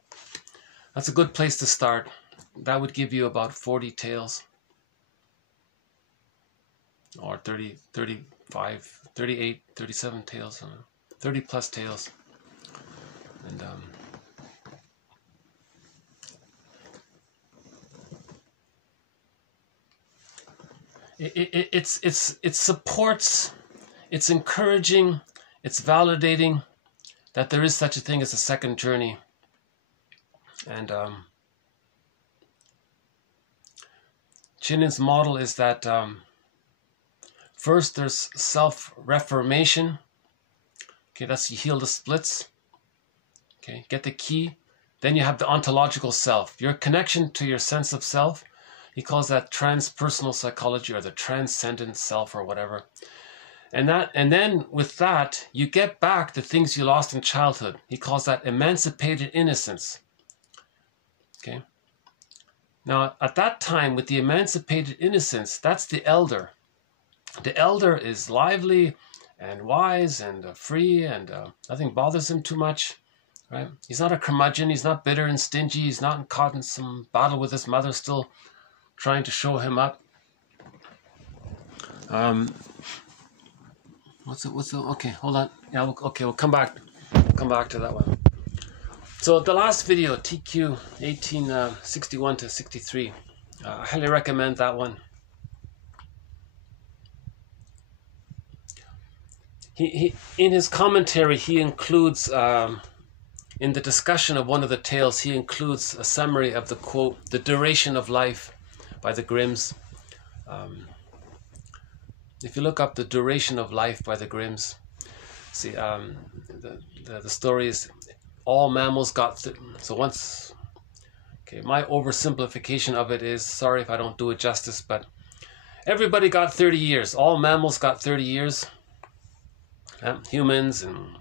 That's a good place to start. That would give you about 40 tales. Or 30, 35, 38, 37 tales. 30 plus tales. And it supports, it's encouraging, it's validating that there is such a thing as a second journey. And Chinnon's model is that first there's self-reformation. Okay, that's you heal the splits. Okay, get the key. Then you have the ontological self, your connection to your sense of self. He calls that transpersonal psychology, or the transcendent self, or whatever. And then with that, you get back the things you lost in childhood. He calls that emancipated innocence. Okay. Now, at that time, with the emancipated innocence, that's the elder. The elder is lively and wise and free, and nothing bothers him too much. Right? He's not a curmudgeon. He's not bitter and stingy. He's not caught in some battle with his mother, still trying to show him up. Okay, hold on. Yeah, we'll come back to that one. So the last video, TQ 1861 to 63, I highly recommend that one. He in his commentary, he includes in the discussion of one of the tales, he includes a summary of the quote, "The Duration of Life" by the Grimms. If you look up "The Duration of Life" by the Grimms, see the story is all mammals got so once. Okay, my oversimplification of it is, sorry if I don't do it justice, but everybody got 30 years. All mammals got 30 years. Humans and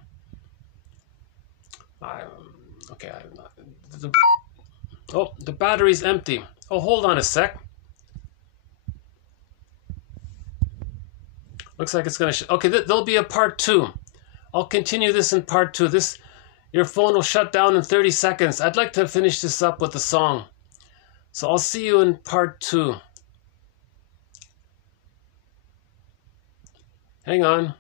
the battery's empty. Oh, hold on a sec. Looks like it's gonna okay, there'll be a part 2. I'll continue this in part 2. Your phone will shut down in 30 seconds. I'd like to finish this up with a song. So I'll see you in part 2. Hang on.